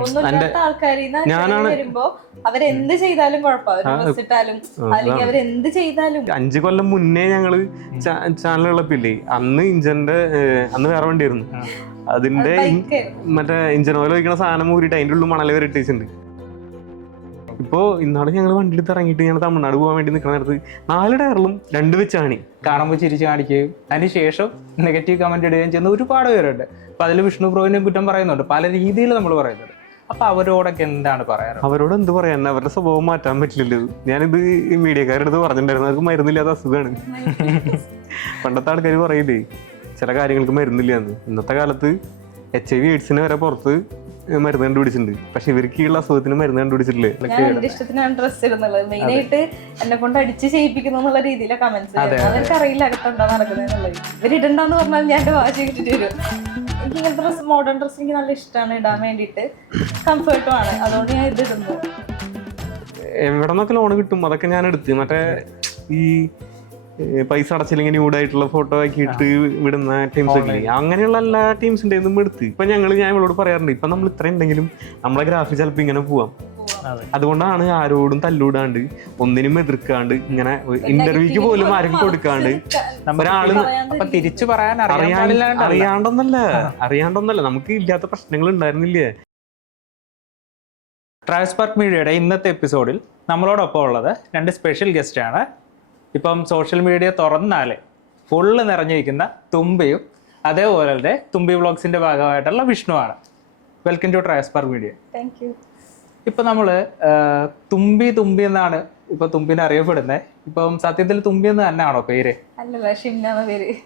ഒന്നുമില്ലാത്ത ആൾക്കാരിന്ന് വരുമ്പോ അവരെന്ത് ചെയ്താലും കുഴപ്പമിട്ടാലും അല്ലെങ്കിൽ അവരെന്ത് ചെയ്താലും 5 കൊല്ലം മുന്നേ ഞങ്ങള് ചാനലുള്ളപ്പില്ലേ അന്ന് ഇഞ്ചന്റെ അന്ന് വേറെ വണ്ടിയായിരുന്നു അതിന്റെ മറ്റേ ഇഞ്ചൻ ഓയിൽ ഒഴിക്കണ സാധനം ഊരിട്ട് അതിന്റെ ഉള്ളിൽ മണല് വരെ ഇട്ടിട്ടുണ്ട്. ഇപ്പോ ഇന്നാള് ഞങ്ങൾ വണ്ടി എടുത്ത് ഇറങ്ങിയിട്ട് ഞങ്ങൾ തമിഴ്നാട് പോകാൻ വേണ്ടി നിൽക്കുന്ന നേരത്ത് 4 ടയറിലും 2 വെച്ചാണ് കാണുമ്പോൾ ചിരിച്ചു കാണിക്കുകയും അതിനുശേഷം നെഗറ്റീവ് കമന്റ് ഇടുകയും ചെയ്യുന്ന ഒരുപാട് പേരുണ്ട്. അപ്പൊ അതിൽ വിഷ്ണു ബ്രോവിനെയും കുറ്റം പറയുന്നുണ്ട്, പല രീതിയിൽ നമ്മൾ പറയുന്നുണ്ട്. അപ്പൊ അവരോടൊക്കെ എന്താണ് പറയാറ്? അവരോട് എന്ത് പറയാൻ, അവരുടെ സ്വഭാവം മാറ്റാൻ പറ്റില്ലല്ലോ. ഞാനിത് മീഡിയക്കാരുടെ അടുത്ത് പറഞ്ഞിട്ടുണ്ടായിരുന്നു, അവർക്ക് മരുന്നില്ലാത്ത അസുഖമാണ്. പണ്ടത്തെ ആൾക്കാർ പറയില്ലേ ചില കാര്യങ്ങൾക്ക് മരുന്നില്ലാന്ന്. ഇന്നത്തെ കാലത്ത് HIV AIDS വരെ പുറത്ത് മരുന്ന് കണ്ടുപിടിച്ചിട്ടുണ്ട്. പക്ഷെ ഇവർക്ക് ഈ അസുഖത്തിന് മരുന്ന് കണ്ടുപിടിച്ചിട്ടില്ലേ? ഞാൻ എന്റെ ഇഷ്ടത്തിനാണ് ഡ്രസ് ഇടുന്നുള്ളത്. മെയിനായിട്ട് എന്നെ കൊണ്ട് അടിച്ച് ചെയ്യിപ്പിക്കുന്നു എന്നുള്ള രീതിയിലെ കമന്റ്സ്. അവർക്ക് അറിയില്ല അകത്തെന്താ നടക്കുന്നത്. ഇവരിടണ്ടെന്ന് പറഞ്ഞാൽ ഞാൻ എന്റെ വാശി കിട്ടിട്ട് വരും. എനിക്ക് ഇങ്ങനത്തെ ഡ്രസ്, മോഡേൺ ഡ്രസ് എനിക്ക് നല്ല ഇഷ്ടമാണ് ഇടാൻ വേണ്ടിയിട്ട്, കംഫർട്ടും ആണ്. അതുകൊണ്ട് ഞാൻ ഇത് ഇടുന്നു. എവിടെ നിന്നൊക്കെ ലോണ് കിട്ടും അതൊക്കെ ഞാൻ എടുത്ത് മറ്റേ ഈ പൈസ അടച്ചില്ലെങ്കിൽ ന്യൂഡായിട്ടുള്ള ഫോട്ടോ ആക്കിയിട്ട് വിടുന്ന ടീംസ് ഒക്കെ അങ്ങനെയുള്ള എല്ലാ ടീംസിന്റെ എടുത്ത് ഇപ്പൊ ഞാൻ ഇവളോട് പറയാറുണ്ട്, ഇപ്പൊ നമ്മൾ ഇത്ര ഉണ്ടെങ്കിലും നമ്മളെ ഗ്രാഫിൽ ചിലപ്പോൾ ഇങ്ങനെ പോവാം. അതുകൊണ്ടാണ് ആരോടും തല്ലൂടാണ്ട് ഒന്നിനും എതിർക്കാണ്ട് ഇങ്ങനെ ഇന്റർവ്യൂക്ക് പോലും ആരും കൊടുക്കാണ്ട് ഒരാള് തിരിച്ചു പറയാൻ അറിയാണ്ടൊന്നല്ല നമുക്ക് ഇല്ലാത്ത പ്രശ്നങ്ങൾ ഉണ്ടായിരുന്നില്ലേ. ട്രാവൽസ്പാർക്ക് മീഡിയയുടെ ഇന്നത്തെ എപ്പിസോഡിൽ നമ്മളോടൊപ്പം ഉള്ളത് 2 സ്പെഷ്യൽ ഗസ്റ്റ് ആണ്. ഇപ്പം സോഷ്യൽ മീഡിയ തുറന്നാല് ഫുള്ള് നിറഞ്ഞിരിക്കുന്ന തുമ്പിയും അതേപോലെ തന്നെ തുമ്പി വ്ളോഗ്സിന്റെ ഭാഗമായിട്ടുള്ള വിഷ്ണുവാണ്. Welcome to Travel Spark Media. ഇപ്പൊ നമ്മള് തുമ്പി എന്നാണ് ഇപ്പൊ തുമ്പിനെ അറിയപ്പെടുന്നത്. ഇപ്പം സത്യത്തിൽ തുമ്പി എന്ന് തന്നെയാണോ പേര്?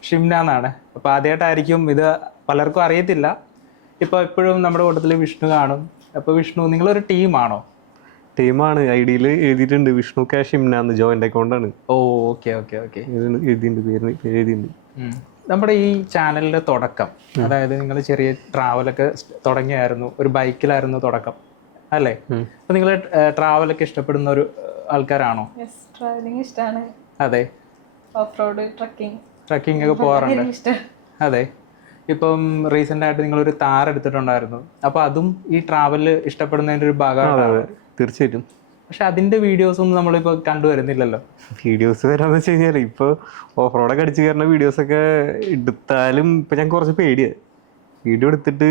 ഷിംന എന്നാണ്. അപ്പൊ ആദ്യമായിട്ടായിരിക്കും ഇത്, പലർക്കും അറിയത്തില്ല. ഇപ്പൊ എപ്പോഴും നമ്മുടെ കൂട്ടത്തില് വിഷ്ണു കാണും. അപ്പൊ വിഷ്ണു, നിങ്ങളൊരു ടീമാണോ? ടീമാണ്. ഐഡിയിൽ എഴുതിയിട്ടുണ്ട് വിഷ്ണു ഷിംന ജോയിന്റ് അക്കൗണ്ടാണ്. ഓക്കെ. എഴുതിയിട്ടുണ്ട്. നമ്മുടെ ഈ ചാനലിന്റെ തുടക്കം, അതായത് നിങ്ങൾ ചെറിയ ട്രാവലൊക്കെ തുടങ്ങിയായിരുന്നു, ഒരു ബൈക്കിലായിരുന്നു തുടക്കം അല്ലേ? അപ്പൊ നിങ്ങൾ ട്രാവലൊക്കെ ഇഷ്ടപ്പെടുന്ന ഒരു ആൾക്കാരാണോ? ട്രാവലിംഗ് ഇഷ്ടമാണ്. അതെ. ഓഫ് റോഡ്, ട്രക്കിംഗ് ഒക്കെ പോകാറുണ്ട്. അതെ. ഇപ്പം റീസെന്റ് ആയിട്ട് നിങ്ങളൊരു താർ എടുത്തിട്ടുണ്ടായിരുന്നു. അപ്പൊ അതും ഈ ട്രാവല് ഇഷ്ടപ്പെടുന്നതിന്റെ ഒരു ഭാഗമാണ്. തീർച്ചയായിട്ടും. പക്ഷെ അതിന്റെ വീഡിയോസ് ഒന്നും നമ്മളിപ്പോ കണ്ടുവരുന്നില്ലല്ലോ. വീഡിയോസ് വരാന്ന് വെച്ച് കഴിഞ്ഞാൽ ഇപ്പൊ ഓഫ് റോഡൊക്കെ അടിച്ചു കയറുന്ന വീഡിയോസ് ഒക്കെ എടുത്താലും ഇപ്പൊ ഞാൻ കുറച്ച് പേടിയാണ്. വീഡിയോ എടുത്തിട്ട്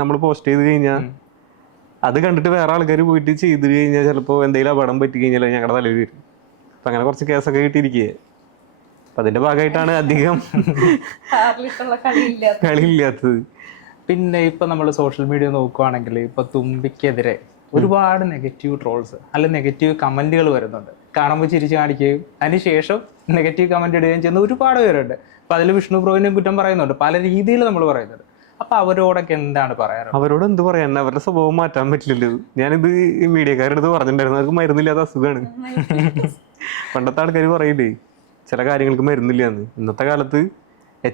നമ്മൾ പോസ്റ്റ് ചെയ്ത് കഴിഞ്ഞാൽ അത് കണ്ടിട്ട് വേറെ ആൾക്കാർ പോയിട്ട് ചെയ്ത് കഴിഞ്ഞാൽ ചിലപ്പോൾ എന്തെങ്കിലും അപകടം പറ്റി കഴിഞ്ഞാൽ ഞങ്ങളുടെ തലയിൽ വരും. അപ്പൊ അങ്ങനെ കുറച്ച് കേസൊക്കെ കിട്ടിയിരിക്കുക. അപ്പൊ അതിന്റെ ഭാഗമായിട്ടാണ് അധികം കളിയില്ലാത്തത്. പിന്നെ ഇപ്പൊ നമ്മൾ സോഷ്യൽ മീഡിയ നോക്കുവാണെങ്കിൽ ഇപ്പൊ തുമ്പിക്കെതിരെ ഒരുപാട് നെഗറ്റീവ് ട്രോൾസ് അല്ല നെഗറ്റീവ് കമന്റുകൾ വരുന്നുണ്ട്. കാണുമ്പോൾ ചിരിച്ചു കാണിക്കുകയും അതിനുശേഷം നെഗറ്റീവ് കമന്റ് ഇടുകയും ചെയ്യുന്ന ഒരുപാട് പേരുണ്ട്. അപ്പൊ അതിൽ വിഷ്ണു ബ്രോവിനെയും കുറ്റം പറയുന്നുണ്ട്, പല രീതിയിൽ നമ്മൾ പറയുന്നുണ്ട്. അപ്പൊ അവരോടൊക്കെ എന്താണ് പറയാറ്? അവരോട് എന്ത് പറയാൻ, അവരുടെ സ്വഭാവം മാറ്റാൻ പറ്റില്ലല്ലോ. ഞാനിത് മീഡിയക്കാരുടെ അടുത്ത് പറഞ്ഞിട്ടുണ്ടായിരുന്നു, അവർക്ക് മരുന്നില്ലാത്ത അസുഖമാണ്. പണ്ടത്തെ ആൾക്കാർ പറയില്ലേ ചില കാര്യങ്ങൾക്ക് മരുന്നില്ലാന്ന്. ഇന്നത്തെ കാലത്ത്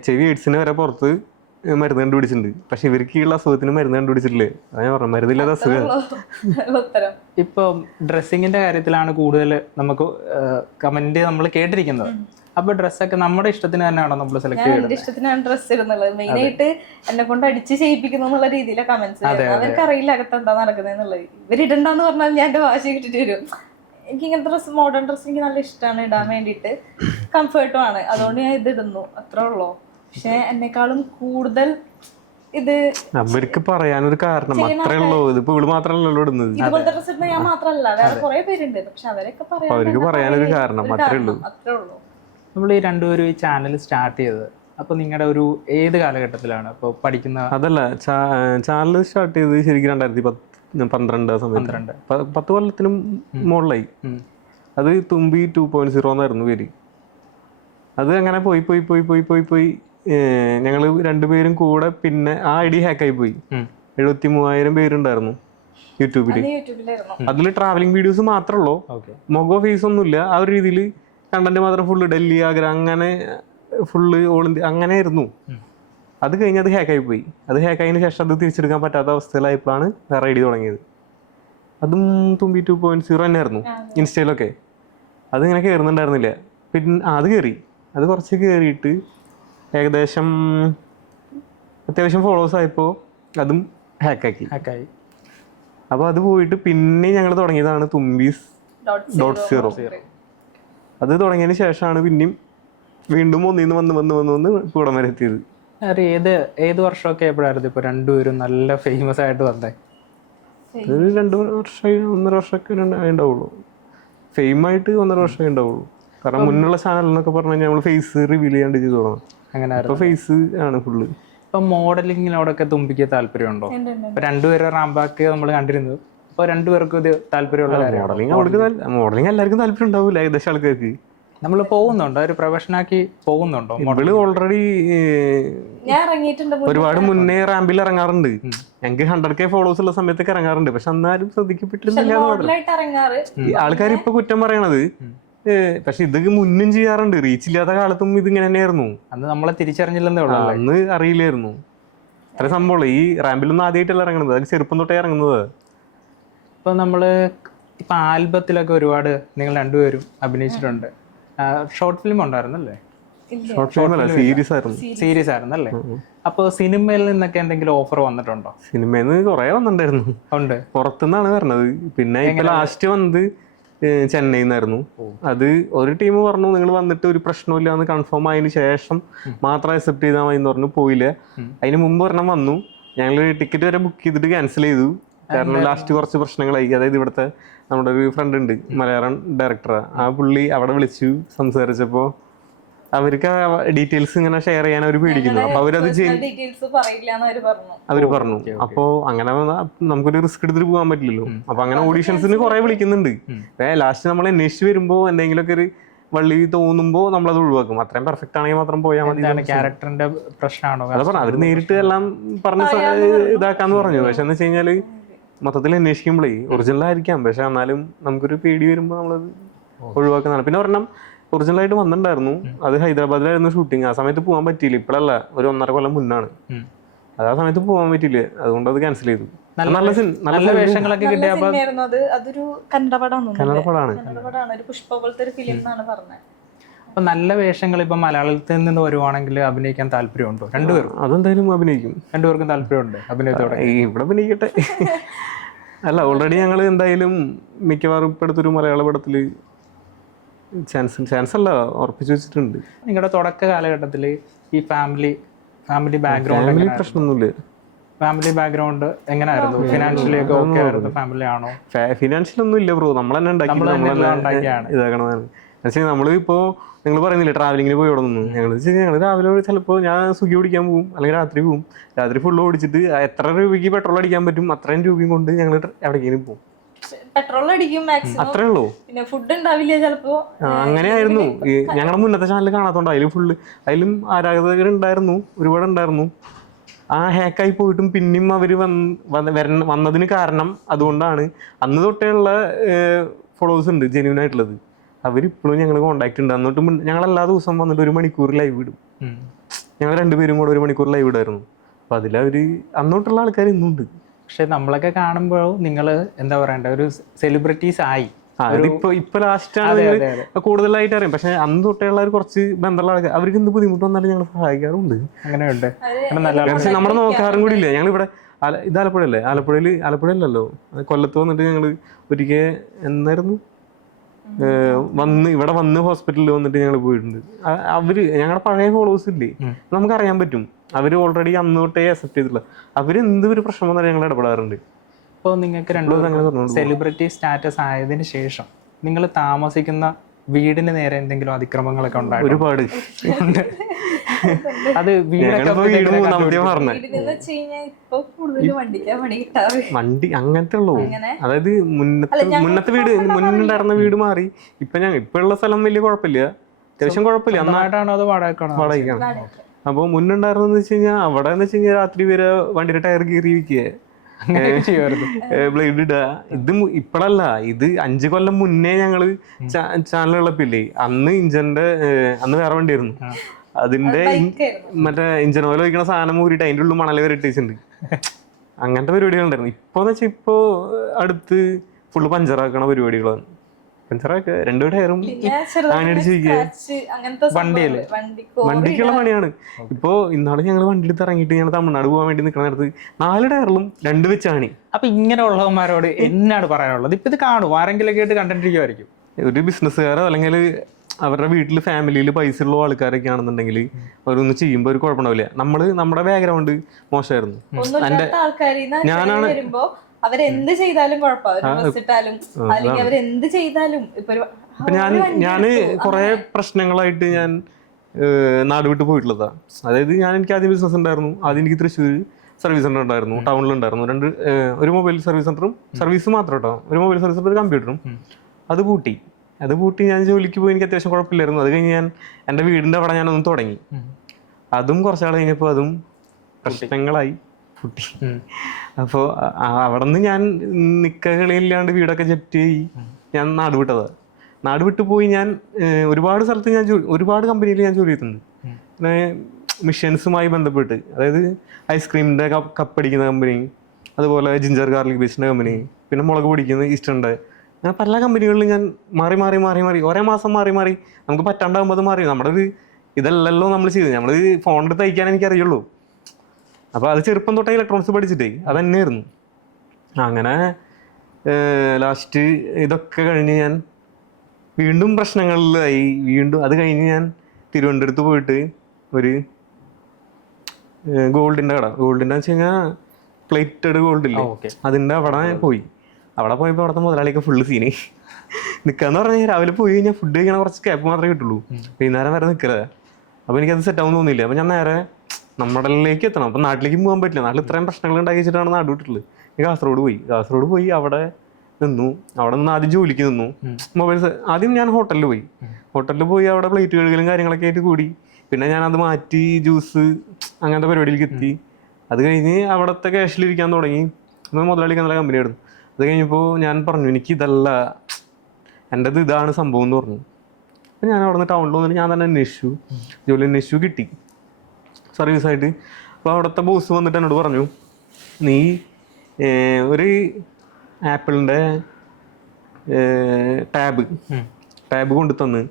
HIV AIDS വരെ പുറത്ത് മരുന്ന് കണ്ടുപിടിച്ചിട്ടുണ്ട്. പക്ഷെ ഇവർക്ക് ഈ അസുഖത്തിന് മരുന്ന് കണ്ടുപിടിച്ചിട്ടില്ലേ? അതാ ഞാൻ പറഞ്ഞു, മരുന്നില്ലാത്ത അസുഖം. ഇപ്പൊ ഡ്രസ്സിങ്ങിന്റെ കാര്യത്തിലാണ് കൂടുതൽ നമുക്ക് കമന്റ് നമ്മൾ കേട്ടിരിക്കുന്നത്. അപ്പൊ ഡ്രസ്സൊക്കെ നമ്മുടെ ഇഷ്ടത്തിന് തന്നെയാണോ നമ്മൾ സെലക്ട് ചെയ്യുന്നത്? എന്റെ ഇഷ്ടത്തിനാണ് ഡ്രസ് ഇടുന്നുള്ളത്. മെയിനായിട്ട് എന്നെ കൊണ്ട് അടിച്ച് ചെയ്യിപ്പിക്കുന്നു എന്നുള്ള രീതിയിലെ കമന്റ്സ്. അവർക്ക് അറിയില്ല അകത്തെന്താ നടക്കുന്നത്. ഇവരിടണ്ടെന്ന് പറഞ്ഞാൽ ഞാൻ എന്റെ വാശി കിട്ടിട്ട് വരും. എനിക്ക് ഇങ്ങനത്തെ ഡ്രസ്, മോഡേൺ ഡ്രസ് എനിക്ക് നല്ല ഇഷ്ടമാണ് ഇടാൻ വേണ്ടിയിട്ട്, കംഫർട്ടും ആണ്. അതുകൊണ്ട് ഞാൻ ഇത് ഇടുന്നു, അത്രേ ഉള്ളൂ. പക്ഷെ എന്നെക്കാളും കൂടുതൽ ഇത് അവർക്ക് പറയാനൊരു കാരണം അത്രേ ഉള്ളൂ. ഇതിപ്പോ ഇവള് മാത്രമല്ലല്ലോ ഇടുന്നത്. ഇതുപോലത്തെ ഡ്രസ് ഇടുന്ന ഞാൻ മാത്രമല്ല, വേറെ കുറെ പേരുണ്ട്. പക്ഷെ അവർക്ക് പറയാനൊരു കാരണം അത്രേ ഉള്ളൂ. നമ്മൾ ഈ രണ്ടുപേരും ഈ ചാനൽ സ്റ്റാർട്ട് ചെയ്തത് അപ്പൊ നിങ്ങളുടെ ഒരു ഏത് കാലഘട്ടത്തിലാണ്? ഇപ്പൊ പഠിക്കുന്ന? അതല്ല, ചാനൽ സ്റ്റാർട്ട് ചെയ്തത് ശരിക്കും 2012 സമയത്ത്, 10 കൊല്ലത്തിനും മുകളിലായി. അത് തുമ്പി 2.0 എന്നായിരുന്നു പേര്. അത് അങ്ങനെ പോയി ഞങ്ങൾ രണ്ടുപേരും കൂടെ. പിന്നെ ആ ഐഡി ഹാക്കായി പോയി. 73,000 പേരുണ്ടായിരുന്നു യൂട്യൂബില്. അതിൽ ട്രാവലിംഗ് വീഡിയോസ് മാത്രമേ ഉള്ളൂ, മുഖോ ഫേസ് ഒന്നുമില്ല. ആ ഒരു രീതിയിൽ കണ്ടന്റ് മാത്രം ഫുള്ള് ഡൽഹി, ആഗ്ര, അങ്ങനെ ഫുള്ള് ഓൾ ഇന്ത്യ അങ്ങനെ ആയിരുന്നു. അത് കഴിഞ്ഞ് അത് ഹാക്കായി പോയി. അത് ഹാക്കായതിനു ശേഷം അത് തിരിച്ചെടുക്കാൻ പറ്റാത്ത അവസ്ഥയിലായപ്പോഴാണ് വേറെ ഐഡി തുടങ്ങിയത്. അതും തുമ്പി 2.0 തന്നെയായിരുന്നു ഇൻസ്റ്റയിലൊക്കെ. അതിങ്ങനെ കയറുന്നുണ്ടായിരുന്നില്ല. പിന്നെ അത് കയറി, അത് കുറച്ച് കയറിയിട്ട് ഏകദേശം അത്യാവശ്യം ഫോളോവേഴ്സ് ആയപ്പോൾ അതും ഹാക്കായി. അപ്പോൾ അത് പോയിട്ട് പിന്നെ ഞങ്ങൾ തുടങ്ങിയതാണ് തുമ്പീസ് .0. അത് തുടങ്ങിയതിന് ശേഷമാണ് പിന്നെയും വീണ്ടും ഒന്നിന്ന് വന്ന് ഇവിടം വരെ എത്തിയത്. ഏത് വർഷമൊക്കെ എപ്പോഴായിരുന്നു ഇപ്പൊ രണ്ടുപേരും നല്ല ഫേമസ് ആയിട്ട് വന്നേ? ഒരു 2 വർഷം 1.5 വർഷമൊക്കെ ഉണ്ടാവുള്ളൂ. ഫെയിമായിട്ട് 1.5 വർഷമേ ഉണ്ടാവുള്ളൂ. കാരണം മുന്നുള്ള ചാനൽ എന്നൊക്കെ പറഞ്ഞു കഴിഞ്ഞാൽ നമ്മൾ ഫേസ് റിവീൽ ചെയ്യാണ്ട് ചെയ്ത് തുടങ്ങും. അങ്ങനെ ഇപ്പൊ ഫേസ് ആണ് ഫുള്ള്. ഇപ്പൊ മോഡലിങ്ങിനോടൊക്കെ തുമ്പിക്ക് താല്പര്യമുണ്ടോ? ഇപ്പൊ രണ്ടുപേരും റാംബാക്ക് നമ്മൾ കണ്ടിരുന്നു. അപ്പൊ രണ്ടുപേർക്കും ഇത് താല്പര്യമുള്ള മോഡലിംഗ് എല്ലാവർക്കും താല്പര്യം ഉണ്ടാവില്ല ഏകദേശം ആൾക്കാർക്ക്. നമ്മൾ പോകുന്നുണ്ടോ, ഒരു പ്രൊഫഷനാക്കി പോകുന്നുണ്ടോ? ഇവള് ഓൾറെഡി ഞാൻ ഇറങ്ങിയിട്ടുണ്ട്. ഒരുപാട് മുന്നേ റാമ്പിൽ ഇറങ്ങാറുണ്ട്. ഞങ്ങൾക്ക് 100K ഫോളോവേഴ്സ് ഉള്ള സമയത്തൊക്കെ ഇറങ്ങാറുണ്ട്. പക്ഷെ അന്നാരും ശ്രദ്ധിക്കപ്പെട്ടിരുന്നില്ല. ആൾക്കാർ ഇപ്പൊ കുറ്റം പറയണത് പക്ഷെ ഇത് മുന്നും ചെയ്യാറുണ്ട്. റീച്ച് ഇല്ലാത്ത കാലത്തും ഇത് ഇങ്ങനെ തന്നെയായിരുന്നു. അന്ന് നമ്മളെ തിരിച്ചറിഞ്ഞില്ലെന്നേ ഉള്ളൂ. അന്ന് അറിയില്ലായിരുന്നു അത്ര സംഭവം. ഈ റാമ്പിലൊന്നും ആദ്യമായിട്ടല്ല ഇറങ്ങുന്നത്, അത് ചെറുപ്പം തൊട്ടേ ഇറങ്ങുന്നത്. ഇപ്പൊ നമ്മള് ഇപ്പൊ ആൽബത്തിലൊക്കെ ഒരുപാട് നിങ്ങൾ രണ്ടുപേരും അഭിനയിച്ചിട്ടുണ്ട്. ഷോർട്ട് ഫിലിം ഉണ്ടായിരുന്നല്ലേ? സീരീസ് ആയിരുന്നല്ലേ? അപ്പൊ സിനിമയിൽ നിന്നൊക്കെ എന്തെങ്കിലും ഓഫർ വന്നിട്ടുണ്ടോ? സിനിമയിൽ നിന്ന് കുറെ വന്നിട്ടുണ്ടായിരുന്നു. ഉണ്ട്, പുറത്തുനിന്നാണ് പറഞ്ഞത്. പിന്നെ ഇപ്പൊ ലാസ്റ്റ് വന്നത് ചെന്നൈയിൽ നിന്നായിരുന്നു. അത് ഒരു ടീം പറഞ്ഞു നിങ്ങൾ വന്നിട്ട് ഒരു പ്രശ്നമില്ല എന്ന് കൺഫേം ആയതിനു ശേഷം മാത്രം അക്സെപ്റ്റ് ചെയ്താൽ മതി എന്ന് പറഞ്ഞു. പോയില്ല. അതിന് മുമ്പ് ഒരെണ്ണം വന്നു. ഞങ്ങൾ ടിക്കറ്റ് വരെ ബുക്ക് ചെയ്തിട്ട് ക്യാൻസൽ ചെയ്തു. കാരണം ലാസ്റ്റ് കുറച്ച് പ്രശ്നങ്ങളായി. അതായത് ഇവിടുത്തെ നമ്മുടെ ഒരു ഫ്രണ്ട് ഉണ്ട്, മലയാളം ഡയറക്ടറാ. ആ പുള്ളി അവിടെ വിളിച്ചു സംസാരിച്ചപ്പോൾ അവർക്ക് ഡീറ്റെയിൽസ് ഇങ്ങനെ ഷെയർ ചെയ്യാൻ അവർ പേടിക്കുന്നു. അപ്പൊ അവരത് അവര് പറഞ്ഞു. അപ്പോ അങ്ങനെ നമുക്കൊരു റിസ്ക് എടുത്തിട്ട് പോകാൻ പറ്റില്ലല്ലോ. അപ്പൊ അങ്ങനെ ഓഡീഷൻസിന് കുറെ വിളിക്കുന്നുണ്ട്. ലാസ്റ്റ് നമ്മൾ അന്വേഷിച്ച് വരുമ്പോ എന്തെങ്കിലുമൊക്കെ ഒരു വള്ളി തോന്നുമ്പോ നമ്മളത് ഒഴിവാക്കും. അത്രയും പെർഫെക്റ്റ് ആണെങ്കിൽ മാത്രം പോയാൽ മതി. ക്യാരക്ടറിന്റെ പ്രശ്നമാണോ? അതാ പറഞ്ഞു, അവര് നേരിട്ട് എല്ലാം പറഞ്ഞ് ഇതാക്കാന്ന് പറഞ്ഞു. പക്ഷെ എന്ന് വെച്ച് കഴിഞ്ഞാല് മൊത്തത്തിൽ അന്വേഷിക്കുമ്പോഴേ ഒറിജിനൽ ആയിരിക്കാം. പക്ഷെ എന്നാലും നമുക്കൊരു പേടി വരുമ്പോൾ നമ്മളത് ഒഴിവാക്കുന്നതാണ്. പിന്നെ ഒരെണ്ണം ഒറിജിനലായിട്ട് വന്നിട്ടുണ്ടായിരുന്നു. അത് ഹൈദരാബാദിലായിരുന്നു ഷൂട്ടിങ്. ആ സമയത്ത് പോകാൻ പറ്റിയില്ല. ഇപ്പോഴല്ല, ഒരു 1.5 കൊല്ലം മുന്നാണ്. അത് ആ സമയത്ത് പോകാൻ പറ്റിയില്ല. അതുകൊണ്ട് അത് ക്യാൻസൽ ചെയ്തു. നല്ല വേഷങ്ങളൊക്കെ കിട്ടിയപ്പോ അതൊരു കന്നഡ പടമാണ്. അപ്പൊ നല്ല വേഷങ്ങൾ ഇപ്പൊ മലയാളത്തിൽ നിന്ന് വരുവാണെങ്കിൽ അഭിനയിക്കാൻ താല്പര്യമുണ്ടോ? രണ്ടുപേരും അതെന്തായാലും അഭിനയിക്കും. രണ്ടുപേർക്കും താല്പര്യമുണ്ട് അഭിനയത്തോടെ. ഇവിടെ അഭിനയിക്കട്ടെ. അല്ല, ഓൾറെഡി ഞങ്ങൾ എന്തായാലും മിക്കവാറും ഇപ്പൊ അടുത്തൊരു മലയാള പടത്തില് ചാൻസ് അല്ല ഉറപ്പിച്ചു വെച്ചിട്ടുണ്ട്. നിങ്ങളുടെ തുടക്ക കാലഘട്ടത്തില് ഈ ഫാമിലി ബാക്ക്ഗ്രൗണ്ട് പ്രശ്നമൊന്നുമില്ല. ഫാമിലി ബാക്ക്ഗ്രൗണ്ട് എങ്ങനെയായിരുന്നു? ഫിനാൻഷ്യലി ഒക്കെ ഓക്കെ ആയിരുന്നു? ഫാമിലി ആണോ? ഫിനാൻഷ്യൽ ഒന്നും ഇല്ല ബ്രോ. നമ്മൾ തന്നെ ഉണ്ടാക്കിയാണ് ഇതാക്കണതാണ്. പക്ഷേ നമ്മൾ ഇപ്പോ നിങ്ങൾ പറയുന്നില്ല ട്രാവലിങ്ങിന് പോയി ഓടുന്നു. ഞങ്ങൾ രാവിലെ ചിലപ്പോൾ ഞാൻ സ്വിഗ്ഗി ഓടിക്കാൻ പോകും, അല്ലെങ്കിൽ രാത്രി പോകും. രാത്രി ഫുള്ള് ഓടിച്ചിട്ട് എത്ര രൂപയ്ക്ക് പെട്രോൾ അടിക്കാൻ പറ്റും അത്രയും രൂപയും കൊണ്ട് ഞങ്ങൾ എവിടേക്കും പോകും. പെട്രോൾ അടിക്കും അത്രേ ഉള്ളൂ. പിന്നെ ഫുഡ് ഉണ്ടാവില്ല ചിലപ്പോ. അങ്ങനെയായിരുന്നു. ഞങ്ങളുടെ മുന്നത്തെ ചാനൽ കാണാത്തോണ്ട് അതിലും ആരാധകരുണ്ടായിരുന്നു, ഒരുപാട് ഉണ്ടായിരുന്നു. ആ ഹാക്കായി പോയിട്ടും പിന്നെയും അവര് വന്നതിന് കാരണം അതുകൊണ്ടാണ്. അന്ന് തൊട്ടേയുള്ള ഫോളോവേഴ്സ് ഉണ്ട് ജെന്യൂൻ ആയിട്ടുള്ളത്. അവരിപ്പോഴും ഞങ്ങൾ കോണ്ടാക്ട് ഉണ്ട്. എന്നിട്ടും ഞങ്ങൾ എല്ലാ ദിവസവും വന്നിട്ട് 1 മണിക്കൂർ ലൈവ് ഇടും. ഞങ്ങൾ രണ്ടുപേരും കൂടെ 1 മണിക്കൂർ ലൈവ് ഇടായിരുന്നു. അപ്പൊ അതിലവര് അന്നോട്ടുള്ള ആൾക്കാർ ഇന്നുണ്ട്. പക്ഷെ നമ്മളൊക്കെ കാണുമ്പോൾ നിങ്ങൾ എന്താ പറയണ്ട, ഒരു സെലിബ്രിറ്റീസ് ആയി. ഇപ്പൊ ലാസ്റ്റാണ് കൂടുതലായിട്ട് അറിയാം. പക്ഷെ അന്ന് തൊട്ടുള്ള കുറച്ച് ബന്ധമുള്ള ആൾക്കാർ അവർക്ക് എന്ത് ബുദ്ധിമുട്ട് വന്നാലും ഞങ്ങൾ സഹായിക്കാറുണ്ട്. അങ്ങനെയുണ്ട്. പക്ഷെ നമ്മളെ നോക്കാറും കൂടി ഇല്ല. ഞങ്ങൾ ഇവിടെ ഇത് ആലപ്പുഴയല്ലേ? ആലപ്പുഴയിലല്ലോ, കൊല്ലത്ത് വന്നിട്ട് ഞങ്ങൾ ഒരിക്കൽ എന്നായിരുന്നു ഇവിടെ വന്ന് ഹോസ്പിറ്റലിൽ വന്നിട്ട് ഞങ്ങൾ പോയിട്ടുണ്ട്. ഞങ്ങളുടെ പഴയ ഫോളോവേഴ്സ് ഇല്ലേ, നമുക്കറിയാൻ പറ്റും. അവര് ഓൾറെഡി അന്ന് തൊട്ടേ അക്സെപ്റ്റ് ചെയ്തിട്ടുള്ള അവര് എന്തൊരു പ്രശ്നം വന്നാൽ ഞങ്ങൾ ഇടപെടാറുണ്ട്. ഇപ്പോൾ നിങ്ങൾക്ക് രണ്ടുപേരും സെലിബ്രിറ്റി സ്റ്റാറ്റസ് ആയതിനു ശേഷം നിങ്ങൾ താമസിക്കുന്ന വീടിന് നേരെ എന്തെങ്കിലും അതിക്രമങ്ങളൊക്കെ ഉണ്ടായി? ഒരുപാട്. അത് വണ്ടി അങ്ങനത്തെ ഉള്ളൂ. അതായത് മുന്നത്തെ മുന്നുണ്ടായിരുന്ന വീട് മാറി. ഇപ്പൊ ഉള്ള സ്ഥലം വലിയ കുഴപ്പമില്ല, അത്യാവശ്യം കുഴപ്പമില്ല. നന്നായിട്ടാണോ അത് വാടകയ്ക്കാണോ? അപ്പൊ മുന്നുണ്ടായിരുന്നെന്ന് വെച്ച് കഴിഞ്ഞാൽ അവിടെ എന്ന് വെച്ച് കഴിഞ്ഞാൽ രാത്രി വരെ വണ്ടിയുടെ ടയർ കീറി ഇരിക്കുക, ബ്ലേഡ് ഇടുക. ഇത് ഇപ്പഴല്ല, ഇത് 5 കൊല്ലം മുന്നേ ഞങ്ങള് ചാനലുകളപ്പില്ലേ, അന്ന് വേറെ വണ്ടിയായിരുന്നു. അതിന്റെ മറ്റേ ഇഞ്ചൻ ഓയിൽ ഒഴിക്കണ സാധനം ഊരിട്ട് അതിന്റെ ഉള്ളിൽ മണല് വരെ ഇട്ടിട്ടുണ്ട്. അങ്ങനത്തെ പരിപാടികളുണ്ടായിരുന്നു. ഇപ്പോന്ന് വെച്ചാൽ ഇപ്പോ അടുത്ത് ഫുള്ള് പഞ്ചറാക്കണ പരിപാടികളാണ്. പഞ്ചറൊക്കെ 2 ടയറും പിന്നെ ചെറുതായിട്ട് scratch അങ്ങനത്തെ വണ്ടിയില്? വണ്ടിക്കുള്ള പണിയാണ്. ഇപ്പോ ഇന്നാള് ഞങ്ങൾ വണ്ടി എടുത്ത് ഇറങ്ങിയിട്ട് ഞങ്ങൾ തമിഴ്നാട് പോകാൻ വേണ്ടി നിൽക്കുന്ന നേരത്ത് 4 ടയറിലും 2 വെച്ചാണ്. അപ്പൊ ഇങ്ങനെയുള്ളവന്മാരോട് എന്നാണ് പറയാനുള്ളത്? ഇപ്പൊ ഇത് കാണും, ആരെങ്കിലൊക്കെ ആയിട്ട് കണ്ടിരിക്കുമായിരിക്കും. ഒരു ബിസിനസ്സുകാരോ അല്ലെങ്കിൽ അവരുടെ വീട്ടിൽ ഫാമിലിയിൽ പൈസ ഉള്ള ആൾക്കാരൊക്കെ ആണെന്നുണ്ടെങ്കിൽ അവരൊന്ന് ചെയ്യുമ്പോൾ ഒരു കുഴപ്പമുണ്ടാവില്ല. നമ്മുടെ ബാക്ക്ഗ്രൗണ്ട് മോശമായിരുന്നു. ഒന്നുമില്ലാത്ത ആൾക്കാർ വരുമ്പോ അവരെന്ത് ചെയ്താലും കുഴപ്പമിട്ടാലും അല്ലെങ്കിൽ അവരെന്ത് ചെയ്താലും ഇപ്പൊ ഞാന് കുറെ പ്രശ്നങ്ങളായിട്ട് ഞാൻ നാട് വിട്ട് പോയിട്ടുള്ളതാ. അതായത് എനിക്ക് ആദ്യം ബിസിനസ് ഉണ്ടായിരുന്നു. ആദ്യം എനിക്ക് തൃശ്ശൂർ സർവീസ് സെന്റർ ഉണ്ടായിരുന്നു, ടൗണിലുണ്ടായിരുന്നു. ഒരു മൊബൈൽ സർവീസ് സെന്ററും, സർവീസ് മാത്രം കേട്ടോ, ഒരു മൊബൈൽ സർവീസ് സെന്റർ, ഒരു കമ്പ്യൂട്ടറും. അത് പൂട്ടി ഞാൻ ജോലിക്ക് പോയി. എനിക്ക് അത്യാവശ്യം കുഴപ്പമില്ലായിരുന്നു. അത് കഴിഞ്ഞ് ഞാൻ എൻ്റെ വീടിൻ്റെ അവിടെ ഞാനൊന്ന് തുടങ്ങി. അതും കുറച്ചാൾ കഴിഞ്ഞപ്പോൾ അതും പ്രശ്നങ്ങളായി, പൂട്ടി. അപ്പോൾ അവിടെ നിന്ന് ഞാൻ നിക്കകളില്ലാണ്ട് വീടൊക്കെ ജപ്റ്റ് ചെയ്ത് ഞാൻ നാട് വിട്ടതാണ്. നാട് വിട്ടു പോയി ഞാൻ ഒരുപാട് സ്ഥലത്ത് ഒരുപാട് കമ്പനിയിൽ ഞാൻ ജോലി ചെയ്തിട്ടുണ്ട്. പിന്നെ മിഷൻസുമായി ബന്ധപ്പെട്ട്, അതായത് ഐസ്ക്രീമിൻ്റെ കപ്പടിക്കുന്ന കമ്പനി, അതുപോലെ ജിഞ്ചർ ഗാർലിക് പേസ്റ്റിൻ്റെ കമ്പനി, പിന്നെ മുളക് പൊടിക്കുന്ന ഈസ്റ്ററിൻ്റെ, അങ്ങനെ പല കമ്പനികളിലും ഞാൻ മാറി ഓരോ മാസം മാറി നമുക്ക് പറ്റാണ്ടാകുമ്പോൾ അത് മാറി. നമ്മുടെ ഒരു ഇതല്ലല്ലോ നമ്മൾ ചെയ്തത്. നമ്മൾ ഫോണിൽ തയ്ക്കാൻ എനിക്കറിയുള്ളൂ. അപ്പോൾ അത് ചെറുപ്പം തൊട്ടേ ഇലക്ട്രോണിക്സ് പഠിച്ചിട്ടേ അത് തന്നെയായിരുന്നു. അങ്ങനെ ലാസ്റ്റ് ഇതൊക്കെ കഴിഞ്ഞ് ഞാൻ വീണ്ടും പ്രശ്നങ്ങളിലായി. അത് കഴിഞ്ഞ് ഞാൻ തിരുവനന്തപുരത്ത് പോയിട്ട് ഒരു ഗോൾഡിൻ്റെ വെച്ച് കഴിഞ്ഞാൽ പ്ലേറ്റഡ് ഗോൾഡില്ലേ, അതിൻ്റെ അവിടെ പോയി. അവിടെ പോയപ്പോൾ അവിടുത്തെ മുതലാളിയൊക്കെ ഫുള്ള് സീന്. നിൽക്കാന്ന് പറഞ്ഞാൽ രാവിലെ പോയി കഴിഞ്ഞാൽ ഫുഡ് കഴിക്കണ കുറച്ച് ക്യാപ്പ് മാത്രമേ കിട്ടുള്ളൂ. വൈകുന്നേരം വരെ നിൽക്കരുത്. അപ്പോൾ എനിക്കത് സെറ്റാവും തോന്നിയില്ല. അപ്പോൾ ഞാൻ നേരെ നമ്മളിലേക്ക് എത്തണം. അപ്പം നാട്ടിലേക്ക് പോകാൻ പറ്റില്ല. നാട്ടിൽ ഇത്രയും പ്രശ്നങ്ങൾ ഉണ്ടാക്കി വെച്ചിട്ടാണ് നാട് വിട്ടിട്ടുള്ളത്. കാസർഗോഡ് പോയി അവിടെ നിന്നു. അവിടെ നിന്ന് ആദ്യം ജോലിക്ക് നിന്നു. ആദ്യം ഞാൻ ഹോട്ടലിൽ പോയി അവിടെ പ്ലേറ്റ് കഴുകലും കാര്യങ്ങളൊക്കെ ആയിട്ട് കൂടി. പിന്നെ ഞാൻ അത് മാറ്റി ജ്യൂസ് അങ്ങനത്തെ പരിപാടിയിലേക്ക് എത്തി. അത് കഴിഞ്ഞ് അവിടുത്തെ ക്യാഷിലിരിക്കാൻ തുടങ്ങി. മുതലാളിക്ക് നല്ല കമ്പനി ആയിരുന്നു. അത് കഴിഞ്ഞപ്പോൾ ഞാൻ പറഞ്ഞു എനിക്കിതല്ല, എൻ്റെത് ഇതാണ് സംഭവം എന്ന് പറഞ്ഞു. അപ്പോൾ ഞാൻ അവിടെ നിന്ന് ടൗണിൽ വന്നിട്ട് ഞാൻ തന്നെ ജോലി അന്വേഷിച്ചു, കിട്ടി സർവീസായിട്ട്. അപ്പോൾ അവിടുത്തെ ബോസ് വന്നിട്ട് എന്നോട് പറഞ്ഞു, നീ ഒരു ആപ്പിളിൻ്റെ ടാബ് കൊണ്ടു തന്ന്,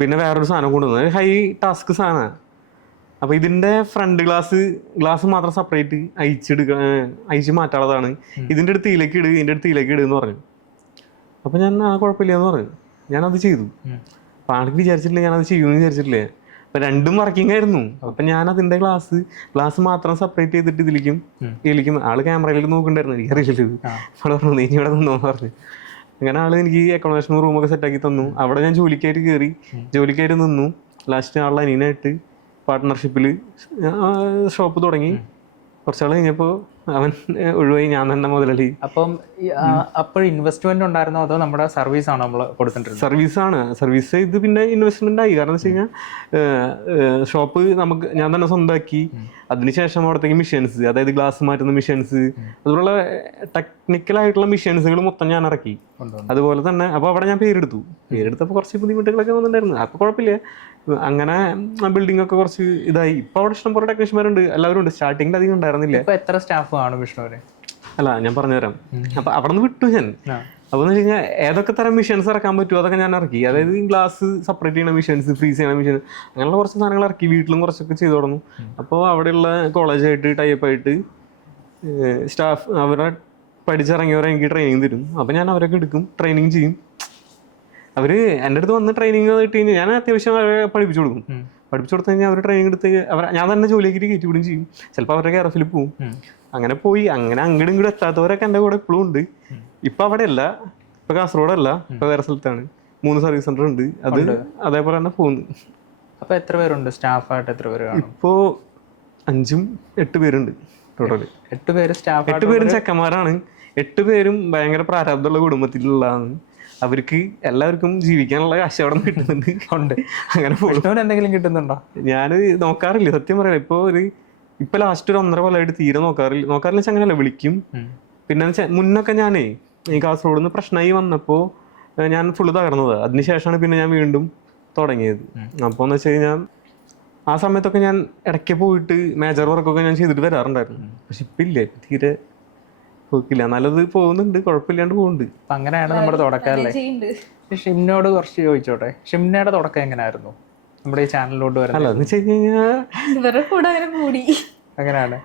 പിന്നെ വേറൊരു സാധനം കൊണ്ടുവന്നു, ഹൈ ടാസ്ക് സാധനമാണ്. അപ്പോൾ ഇതിൻ്റെ ഫ്രണ്ട് ഗ്ലാസ് മാത്രം സെപ്പറേറ്റ് അയച്ച് മാറ്റാനുള്ളതാണ്. ഇതിൻ്റെ അടുത്ത് ഇതിലേക്ക് ഇട് എന്ന് പറഞ്ഞു. അപ്പോൾ ഞാൻ കുഴപ്പമില്ല എന്ന് പറഞ്ഞു. ഞാനത് ചെയ്തു. അപ്പോൾ ആൾക്ക് വിചാരിച്ചിട്ടില്ല ഞാനത് ചെയ്യുമെന്ന് വിചാരിച്ചിട്ടില്ലേ. അപ്പം രണ്ടും വർക്കിംഗ് ആയിരുന്നു. അപ്പം ഞാൻ അതിൻ്റെ ഗ്ലാസ് മാത്രം സെപ്പറേറ്റ് ചെയ്തിട്ട് ഇതിലേക്കും ആള് ക്യാമറയിൽ നോക്കണ്ടായിരുന്നു. എനിക്കറിയില്ലത്. അവിടെ പറഞ്ഞു നീ ഇവിടെ നിന്നോന്ന് പറഞ്ഞു. അങ്ങനെ ആള് എനിക്ക് അക്കോമഡേഷൻ റൂമൊക്കെ സെറ്റാക്കി തന്നു. അവിടെ ഞാൻ ജോലിക്കായിട്ട് നിന്നു. ലാസ്റ്റ് ആളുടെ അനിയനായിട്ട് പാർട്ട്ണർഷിപ്പിൽ ഷോപ്പ് തുടങ്ങി. കുറച്ചാൾ കഴിഞ്ഞപ്പോൾ അവൻ ഒഴിവായി, ഞാൻ തന്നെ മുതലാളി. അപ്പം അപ്പോൾ ഇൻവെസ്റ്റ്മെന്റ് ഉണ്ടായിരുന്നോ അതോ നമ്മുടെ സർവീസ് ആണോ നമ്മൾ കൊടുത്തിട്ടുണ്ട്? സർവീസ് ചെയ്ത് പിന്നെ ഇൻവെസ്റ്റ്മെന്റ് ആയി. കാരണം വെച്ച് കഴിഞ്ഞാൽ ഷോപ്പ് ഞാൻ തന്നെ സ്വന്തമാക്കി. അതിനുശേഷം അവിടത്തേക്ക് മിഷൻസ്, അതായത് ഗ്ലാസ് മാറ്റുന്ന മിഷൻസ്, അതുപോലുള്ള ടെക്നിക്കലായിട്ടുള്ള മിഷൻസുകൾ മൊത്തം ഞാൻ ഇറക്കി. അതുപോലെ തന്നെ അപ്പോൾ അവിടെ ഞാൻ പേരെടുത്തപ്പോൾ കുറച്ച് ബുദ്ധിമുട്ടുകളൊക്കെ വന്നിട്ടുണ്ടായിരുന്നു. അപ്പോൾ കുഴപ്പമില്ല. അങ്ങനെ ബിൽഡിംഗ് ഒക്കെ കുറച്ച് ഇതായി. ഇപ്പോൾ അവിടെ ഇഷ്ടംപോലെ ടെക്നീഷ്യന്മാരുണ്ട്, എല്ലാവരും ഉണ്ട്. സ്റ്റാർട്ടിങ്ങിൽ അധികം ഉണ്ടായിരുന്നില്ല. ഇപ്പോൾ എത്ര സ്റ്റാഫ് ആണ് വിഷ്ണുവിന്? അല്ല ഞാൻ പറഞ്ഞുതരാം. അപ്പോൾ അവിടെ നിന്ന് വിട്ടു ഞാൻ. അപ്പോൾ എന്ന് വെച്ച് കഴിഞ്ഞാൽ ഏതൊക്കെ തരം മിഷൻസ് ഇറക്കാൻ പറ്റുമോ അതൊക്കെ ഞാൻ ഇറക്കി. അതായത് ഗ്ലാസ് സെപ്പറേറ്റ് ചെയ്യണ മിഷൻസ്, ഫ്രീസ് ചെയ്യണ മിഷൻ, അങ്ങനെയുള്ള കുറച്ച് സാധനങ്ങൾ ഇറക്കി. വീട്ടിലും കുറച്ചൊക്കെ ചെയ്തു തുടങ്ങും. അപ്പോൾ അവിടെയുള്ള കോളേജായിട്ട് ടൈപ്പായിട്ട് സ്റ്റാഫ് അവരെ പഠിച്ചിറങ്ങിയവരെ എനിക്ക് ട്രെയിനിങ് തരും. അപ്പോൾ ഞാൻ അവരൊക്കെ എടുക്കും, ട്രെയിനിങ് ചെയ്യും. അവർ എൻ്റെ അടുത്ത് വന്ന് ട്രെയിനിങ് കിട്ടി കഴിഞ്ഞാൽ ഞാൻ അത്യാവശ്യം അവരെ പഠിപ്പിച്ചു കൊടുക്കും. പഠിപ്പിച്ചു കൊടുത്തു കഴിഞ്ഞാൽ അവർ ട്രെയിനിങ് എടുത്ത് ഞാൻ തന്നെ ജോലിയാക്കി കയറ്റി വിടും ചെയ്യും. ചിലപ്പോൾ അവരുടെ കെയർഫിൽ പോവും. അങ്ങനെ അങ്ങോട്ടും ഇങ്ങോട്ടും എത്താത്തവരൊക്കെ എൻ്റെ കൂടെ ഇപ്പോഴും ഉണ്ട്. ഇപ്പം അവിടെ അല്ല, ഇപ്പം കാസർഗോഡല്ല, ഇപ്പം വേറെ സ്ഥലത്താണ്. 3 സർവീസ് സെൻ്റർ ഉണ്ട്. അത് അതേപോലെ തന്നെ പോകുന്നു. അപ്പോൾ എത്ര പേരുണ്ട് സ്റ്റാഫായിട്ട്? എത്ര പേര്? ഇപ്പോൾ 5-8 പേരുണ്ട് ടോട്ടല്. 8 പേര് സ്റ്റാഫ്. 8 പേരും ചെക്കന്മാരാണ്. 8 പേരും ഭയങ്കര പ്രാരാബ്ദമുള്ള കുടുംബത്തിലുള്ളതാണ്. അവർക്ക് എല്ലാവർക്കും ജീവിക്കാനുള്ള കാശ് അവിടെ നിന്ന് കിട്ടുന്നുണ്ട്. അങ്ങനെ എന്തെങ്കിലും കിട്ടുന്നുണ്ടോ? ഞാൻ നോക്കാറില്ല, സത്യം പറയാം. ഇപ്പൊ ലാസ്റ്റ് ഒരു 1.5 കൊല്ലമായിട്ട് തീരെ നോക്കാറില്ല വെച്ചാൽ അങ്ങനെയല്ല, വിളിക്കും. പിന്നെ മുന്നൊക്കെ ഞാനേ ഈ കാസർഗോഡ് നിന്ന് പ്രശ്നമായി വന്നപ്പോൾ ഞാൻ ഫുള്ള് തകർന്നത്. അതിനുശേഷമാണ് പിന്നെ ഞാൻ വീണ്ടും തുടങ്ങിയത്. അപ്പോൾ എന്ന് വെച്ച് കഴിഞ്ഞാൽ ആ സമയത്തൊക്കെ ഞാൻ ഇടയ്ക്ക് പോയിട്ട് മേജർ വർക്കൊക്കെ ഞാൻ ചെയ്തിട്ട് വരാറുണ്ടായിരുന്നു. പക്ഷെ ഇപ്പം ഇല്ല, തീരെ പോക്കില്ല, നല്ലത് പോകുന്നുണ്ട്, കുഴപ്പമില്ലാണ്ട് പോകുന്നുണ്ട്. അപ്പൊ അങ്ങനെയാണ് നമ്മുടെ തുടക്കം അല്ലേ? ചെയ്യുന്നുണ്ട്. ഷിംനോട് കുറച്ച് ചോദിച്ചോട്ടെ, ഷിംനയുടെ തുടക്കം എങ്ങനെയായിരുന്നു നമ്മുടെ ഈ ചാനലിലോട്ട് അല്ല വരുന്നത്? എന്ന് വെച്ച് കഴിഞ്ഞാൽ ഇവരുടെ കൂടെ അങ്ങനെ കൂടി. അങ്ങനെയാണ്.